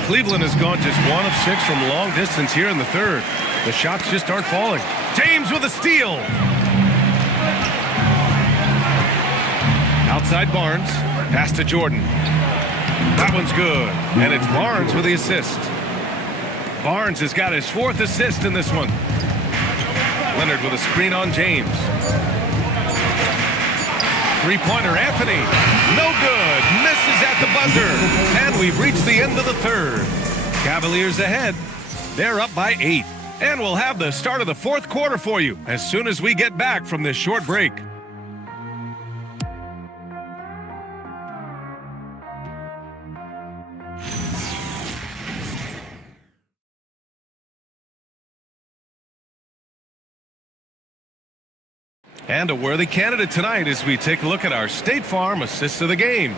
Cleveland has gone just 1 of 6 from long distance here in the third. The shots just aren't falling. James with a steal. Outside Barnes. Pass to Jordan. That one's good. And it's Barnes with the assist. Barnes has got his 4th assist in this one. Leonard with a screen on James. Three-pointer, Anthony. No good. Misses at the buzzer. And we've reached the end of the third. Cavaliers ahead. They're up by 8. And we'll have the start of the 4th quarter for you as soon as we get back from this short break. And a worthy candidate tonight as we take a look at our State Farm assist of the game.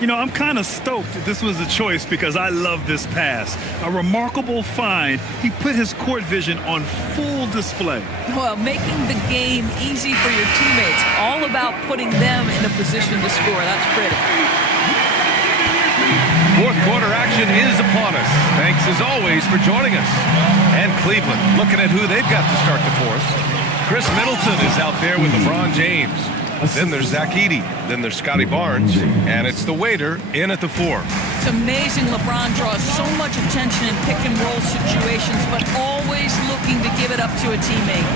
You know, I'm kind of stoked this was a choice because I love this pass. A remarkable find. He put his court vision on full display. Well, making the game easy for your teammates. All about putting them in a position to score. That's critical. Fourth quarter action is upon us. Thanks as always for joining us. And Cleveland looking at who they've got to start the fourth. Chris Middleton is out there with LeBron James. Then there's Zach Edey. Then there's Scotty Barnes. And it's the waiter in at the 4. It's amazing LeBron draws so much attention in pick and roll situations, but always looking to give it up to a teammate.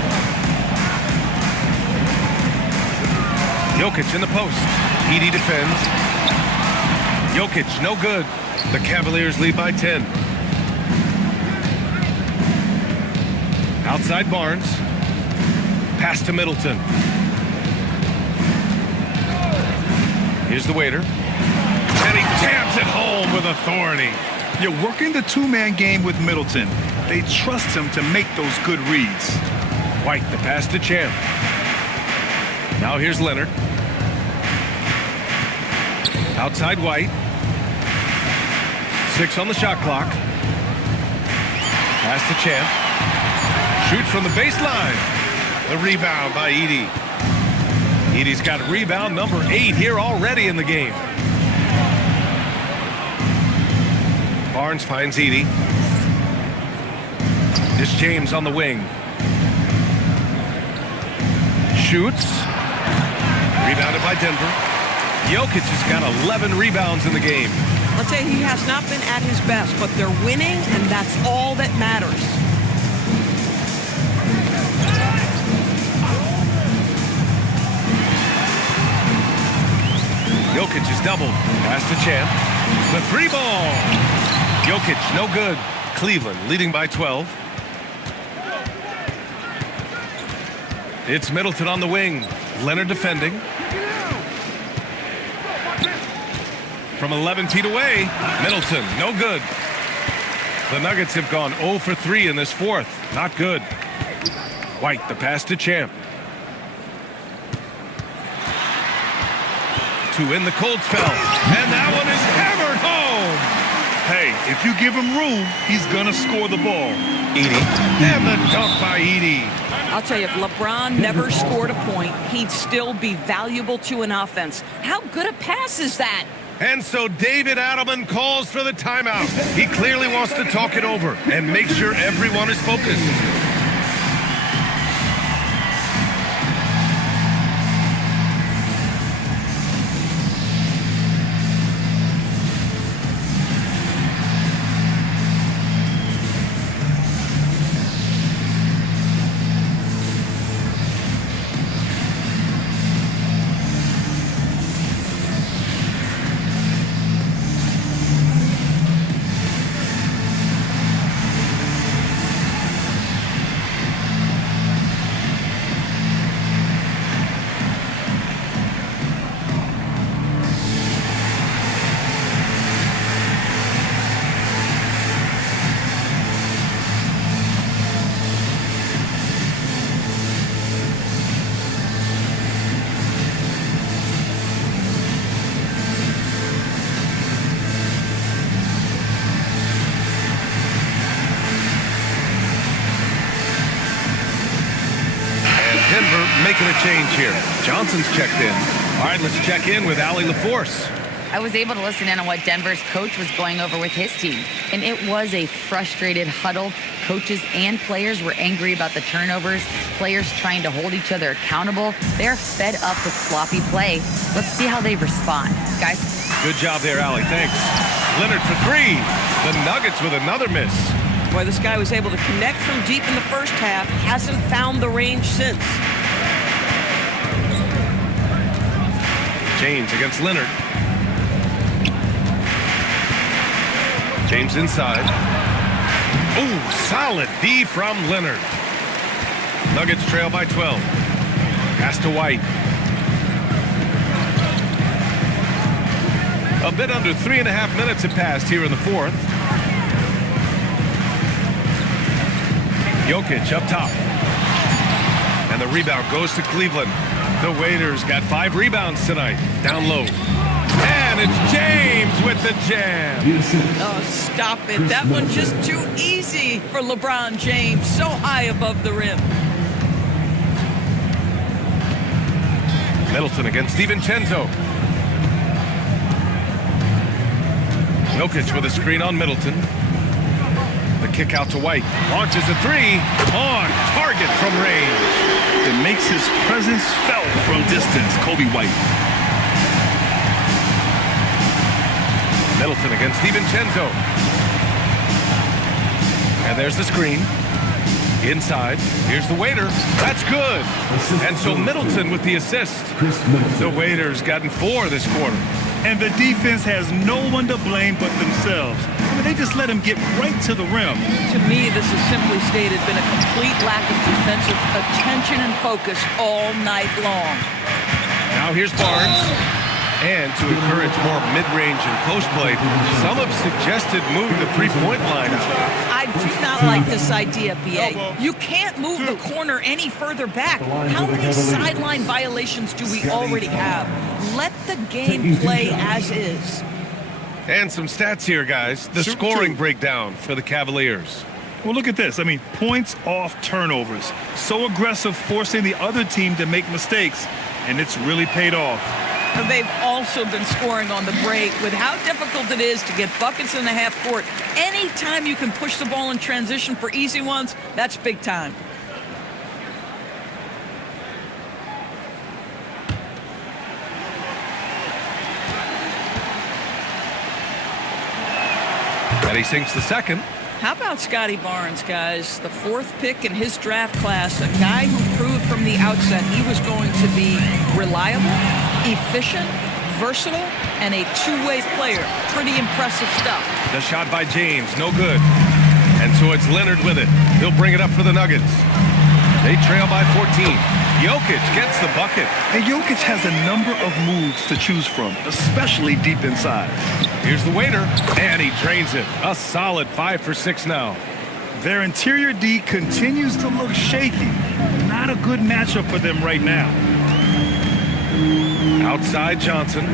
Jokic in the post. Edey defends. Jokic, no good. The Cavaliers lead by 10. Outside Barnes. Pass to Middleton. Here's the waiter. And he jams it home with authority. You're working the two-man game with Middleton. They trust him to make those good reads. White, the pass to Champ. Now here's Leonard. Outside White. 6 on the shot clock. Pass to Champ. Shoot from the baseline. The rebound by Edey. Edey's got rebound number 8 here already in the game. Barnes finds Edey. This James on the wing. Shoots. Rebounded by Denver. Jokic has got 11 rebounds in the game. I'll tell you, he has not been at his best, but they're winning, and that's all that matters. Jokic is doubled. Pass to Champ. The 3 ball. Jokic, no good. Cleveland leading by 12. It's Middleton on the wing. Leonard defending. From 11 feet away, Middleton, no good. The Nuggets have gone 0 for 3 in this fourth. Not good. White, the pass to Champ. To in the cold spell. And that one is hammered home. Hey, if you give him room, he's gonna score the ball. Edey. And the dunk by Edey. I'll tell you, if LeBron never scored a point, he'd still be valuable to an offense. How good a pass is that? And so David Adelman calls for the timeout. He clearly wants to talk it over and make sure everyone is focused. Denver making a change here. Johnson's checked in. All right, let's check in with Allie LaForce. I was able to listen in on what Denver's coach was going over with his team, and it was a frustrated huddle. Coaches and players were angry about the turnovers, players trying to hold each other accountable. They're fed up with sloppy play. Let's see how they respond. Guys? Good job there, Allie. Thanks. Leonard for 3. The Nuggets with another miss. Boy, this guy was able to connect from deep in the first half, hasn't found the range since. James against Leonard. James inside. Ooh, solid D from Leonard. Nuggets trail by 12. Pass to White. A bit under 3.5 minutes have passed here in the fourth. Jokic up top. And the rebound goes to Cleveland. The Waiters got 5 rebounds tonight. Down low. And it's James with the jam. Oh, stop it. That one's just too easy for LeBron James. So high above the rim. Middleton against DiVincenzo. Jokic with a screen on Middleton. The kick out to White. Launches a three. On target from range. It makes his presence felt from distance, Kobe White. Middleton against DiVincenzo. And there's the screen. Inside. Here's the waiter. That's good. And so Middleton with the assist. The waiter's gotten 4 this quarter. And the defense has no one to blame but themselves. I mean, they just let him get right to the rim. To me, this has simply stated been a complete lack of defensive attention and focus all night long. Now here's Barnes. And to encourage more mid-range and post play, some have suggested move the three-point line out. I do not like this idea, BA. You can't move the corner any further back. How many sideline violations do we already have? Let the game play as is. And some stats here, guys. The scoring breakdown for the Cavaliers. Well, look at this. I mean, points off turnovers. So aggressive, forcing the other team to make mistakes, and it's really paid off. And they've also been scoring on the break with how difficult it is to get buckets in the half court. Anytime you can push the ball in transition for easy ones, that's big time. And he sinks the second. How about Scotty Barnes, guys? The 4th pick in his draft class, a guy who proved from the outset he was going to be reliable, efficient, versatile, and a two-way player. Pretty impressive stuff. The shot by James, no good. And so it's Leonard with it. He'll bring it up for the Nuggets. They trail by 14. Jokic gets the bucket. And Jokic has a number of moves to choose from, especially deep inside. Here's the waiter, and he drains it. A solid 5 for 6 now. Their interior D continues to look shaky. Not a good matchup for them right now. Outside Johnson.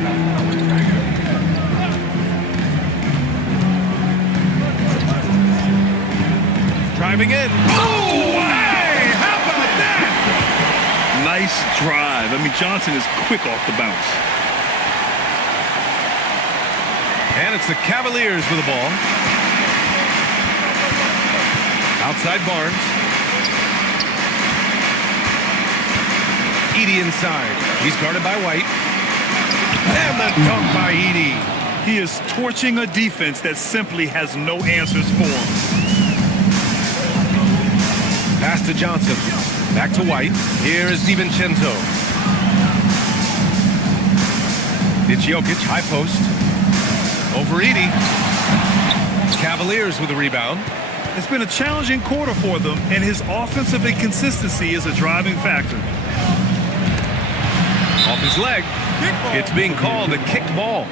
Driving in. Oh, hey! How about that? Nice drive. I mean, Johnson is quick off the bounce. And it's the Cavaliers with the ball. Outside Barnes. Edey inside. He's guarded by White. And the dunk by Edey. He is torching a defense that simply has no answers for him. Pass to Johnson. Back to White. Here is DiVincenzo. It's Jokic, high post. Over Edey. Cavaliers with the rebound. It's been a challenging quarter for them, and his offensive inconsistency is a driving factor. Off his leg. It's being called a kicked ball.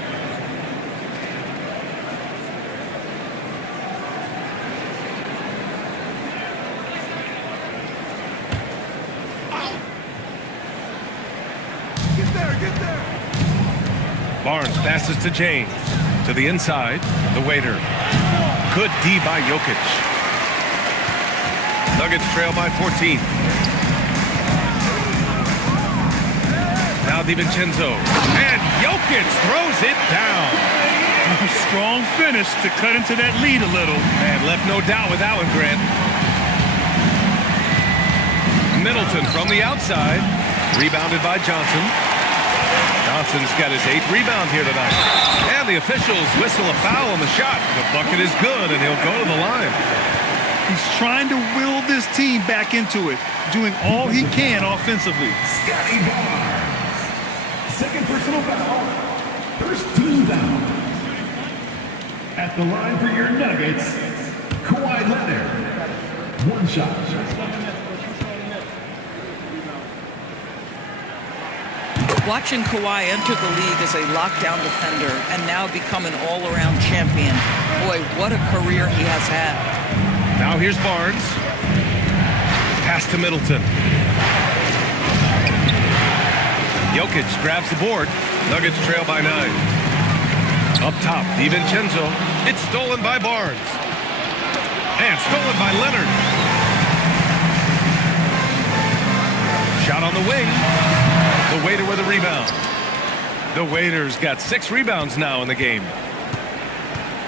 Get there. Barnes passes to James. To the inside, the waiter. Good D by Jokic. Nuggets trail by 14. Now DiVincenzo. And Jokic throws it down. A strong finish to cut into that lead a little. And left no doubt with that one, Grant. Middleton from the outside. Rebounded by Johnson. Johnson's got his 8th rebound here tonight. And the officials whistle a foul on the shot. The bucket is good, and he'll go to the line. He's trying to will this team back into it, doing all he can offensively. Scotty Barnes. 2nd personal foul. 1st team foul. At the line for your Nuggets, Kawhi Leonard. 1 shot. Watching Kawhi enter the league as a lockdown defender and now become an all-around champion. Boy, what a career he has had. Now here's Barnes. Pass to Middleton. Jokic grabs the board. Nuggets trail by 9. Up top, DiVincenzo. It's stolen by Barnes. And stolen by Leonard. Shot on the wing. The waiter with a rebound. The waiter's got 6 rebounds now in the game.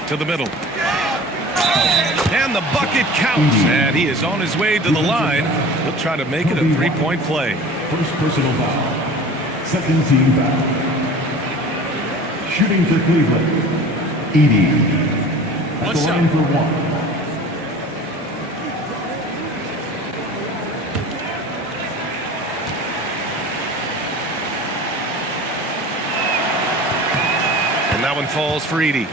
To the middle. And the bucket counts. And he is on his way to the line. He'll try to make it a three-point play. First personal foul. Second team foul. Shooting for Cleveland. Edie. At the line for one. And that one falls for Edie.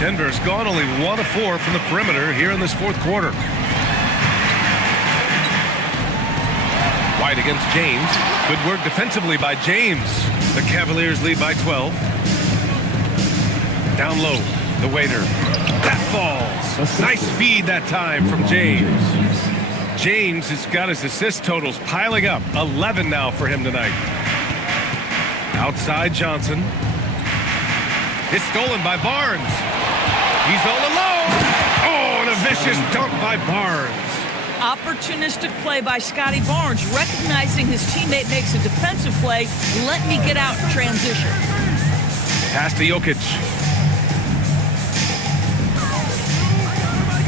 Denver's gone only 1 of 4 from the perimeter here in this fourth quarter. White against James. Good work defensively by James. The Cavaliers lead by 12. Down low, the waiter. That falls. Nice feed that time from James. James has got his assist totals piling up. 11 now for him tonight. Outside Johnson. It's stolen by Barnes. He's all alone. Oh, and a vicious dunk by Barnes. Opportunistic play by Scotty Barnes, recognizing his teammate makes a defensive play. Let me get out in transition. Pass to Jokic.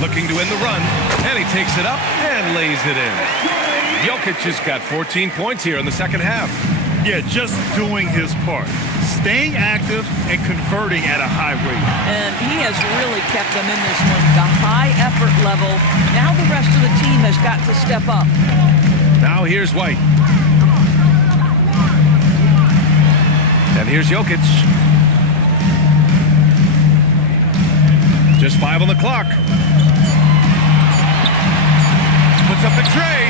Looking to win the run, and he takes it up and lays it in. Jokic has got 14 points here in the second half. Yeah, just doing his part. Staying active and converting at a high rate. And he has really kept them in this one. The high effort level. Now the rest of the team has got to step up. Now here's White. And here's Jokic. Just 5 on the clock. Puts up a tray.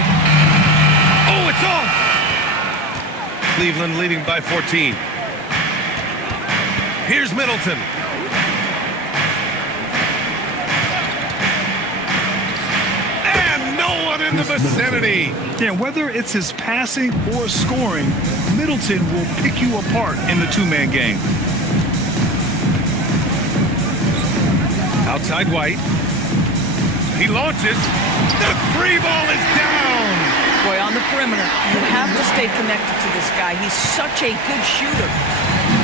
Oh, it's off. Cleveland leading by 14. Here's Middleton. And no one in the vicinity. Yeah, whether it's his passing or scoring, Middleton will pick you apart in the two-man game. Outside White. He launches. The free ball is down. Boy, on the perimeter, you have to stay connected to this guy. He's such a good shooter.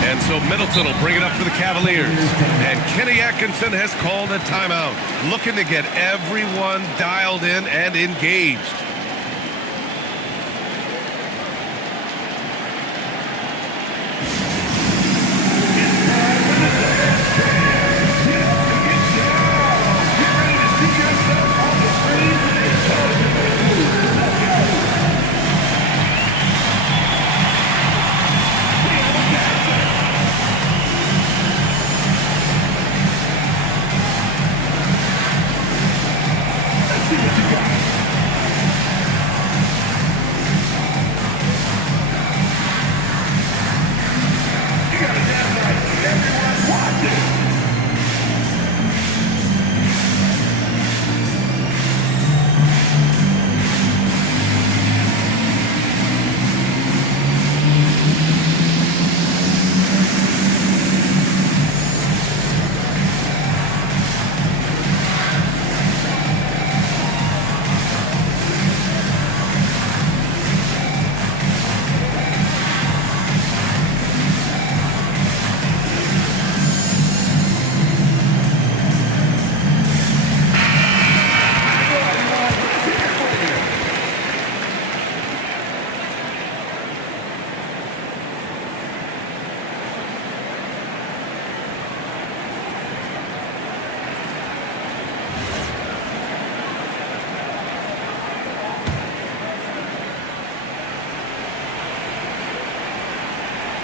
And so Middleton will bring it up for the Cavaliers. And Kenny Atkinson has called a timeout, looking to get everyone dialed in and engaged.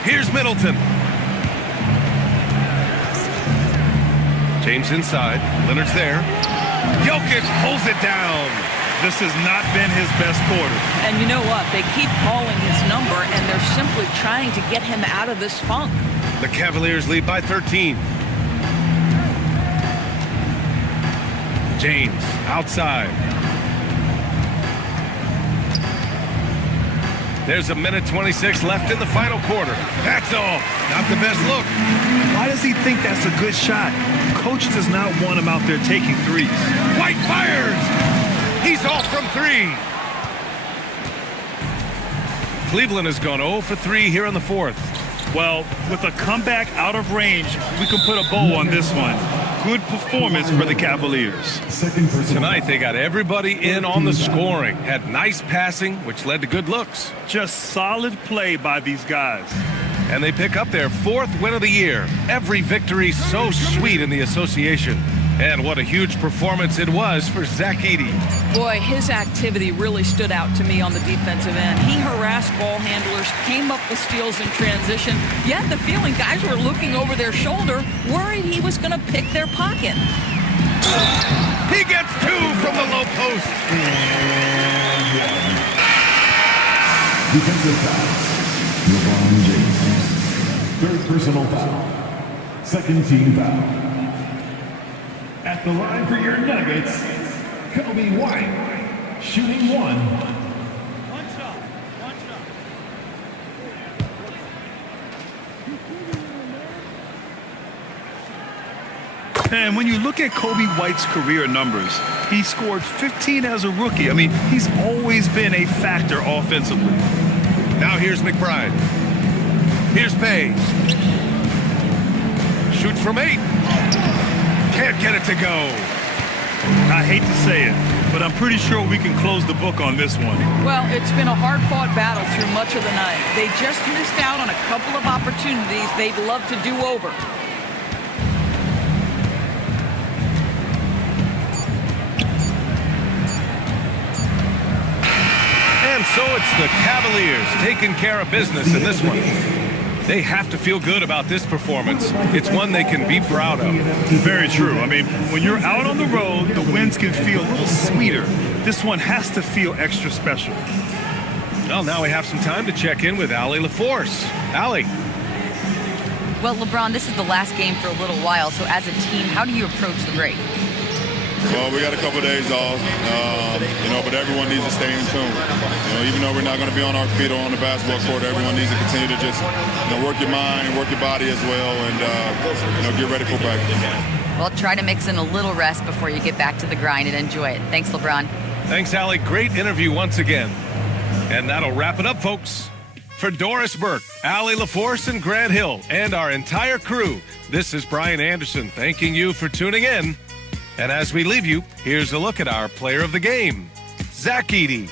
Here's Middleton. James inside. Leonard's there. Jokic pulls it down. This has not been his best quarter. And you know what? They keep calling his number, and they're simply trying to get him out of this funk. The Cavaliers lead by 13. James outside. There's 1:26 left in the final quarter. That's all. Not the best look. Why does he think that's a good shot? Coach does not want him out there taking threes. White fires. He's off from 3. Cleveland has gone 0 for 3 here in the fourth. Well, with a comeback out of range, we can put a bow on this one. Good performance for the Cavaliers. Tonight, they got everybody in on the scoring. Had nice passing, which led to good looks. Just solid play by these guys. And they pick up their 4th win of the year. Every victory so sweet in the association. And what a huge performance it was for Zach Edey. Boy, his activity really stood out to me on the defensive end. He harassed ball handlers, came up with steals in transition. You had the feeling guys were looking over their shoulder, worried he was going to pick their pocket. He gets 2 from the low post. Defensive foul. LeBron James. 3rd personal foul. 2nd team foul. At the line for your Nuggets, Kobe White, shooting 1. And when you look at Kobe White's career numbers, he scored 15 as a rookie. I mean, he's always been a factor offensively. Now here's McBride. Here's Pay. Shoots from 8. Can't get it to go. I hate to say it, but I'm pretty sure we can close the book on this one. Well, it's been a hard-fought battle through much of the night. They just missed out on a couple of opportunities they'd love to do over. And so it's the Cavaliers taking care of business in this one. They have to feel good about this performance. It's one they can be proud of. Very true. I mean, when you're out on the road, the wins can feel a little sweeter. This one has to feel extra special. Well, now we have some time to check in with Allie LaForce. Allie. Well, LeBron, this is the last game for a little while, so as a team, how do you approach the break? Well, we got a couple of days off, but everyone needs to stay in tune. Even though we're not going to be on our feet or on the basketball court, everyone needs to continue to just, work your mind and work your body as well, and get ready for practice. Well, try to mix in a little rest before you get back to the grind and enjoy it. Thanks, LeBron. Thanks, Allie. Great interview once again. And that'll wrap it up, folks. For Doris Burke, Allie LaForce, and Grant Hill, and our entire crew, this is Brian Anderson thanking you for tuning in. And as we leave you, here's a look at our player of the game, Zach Edey.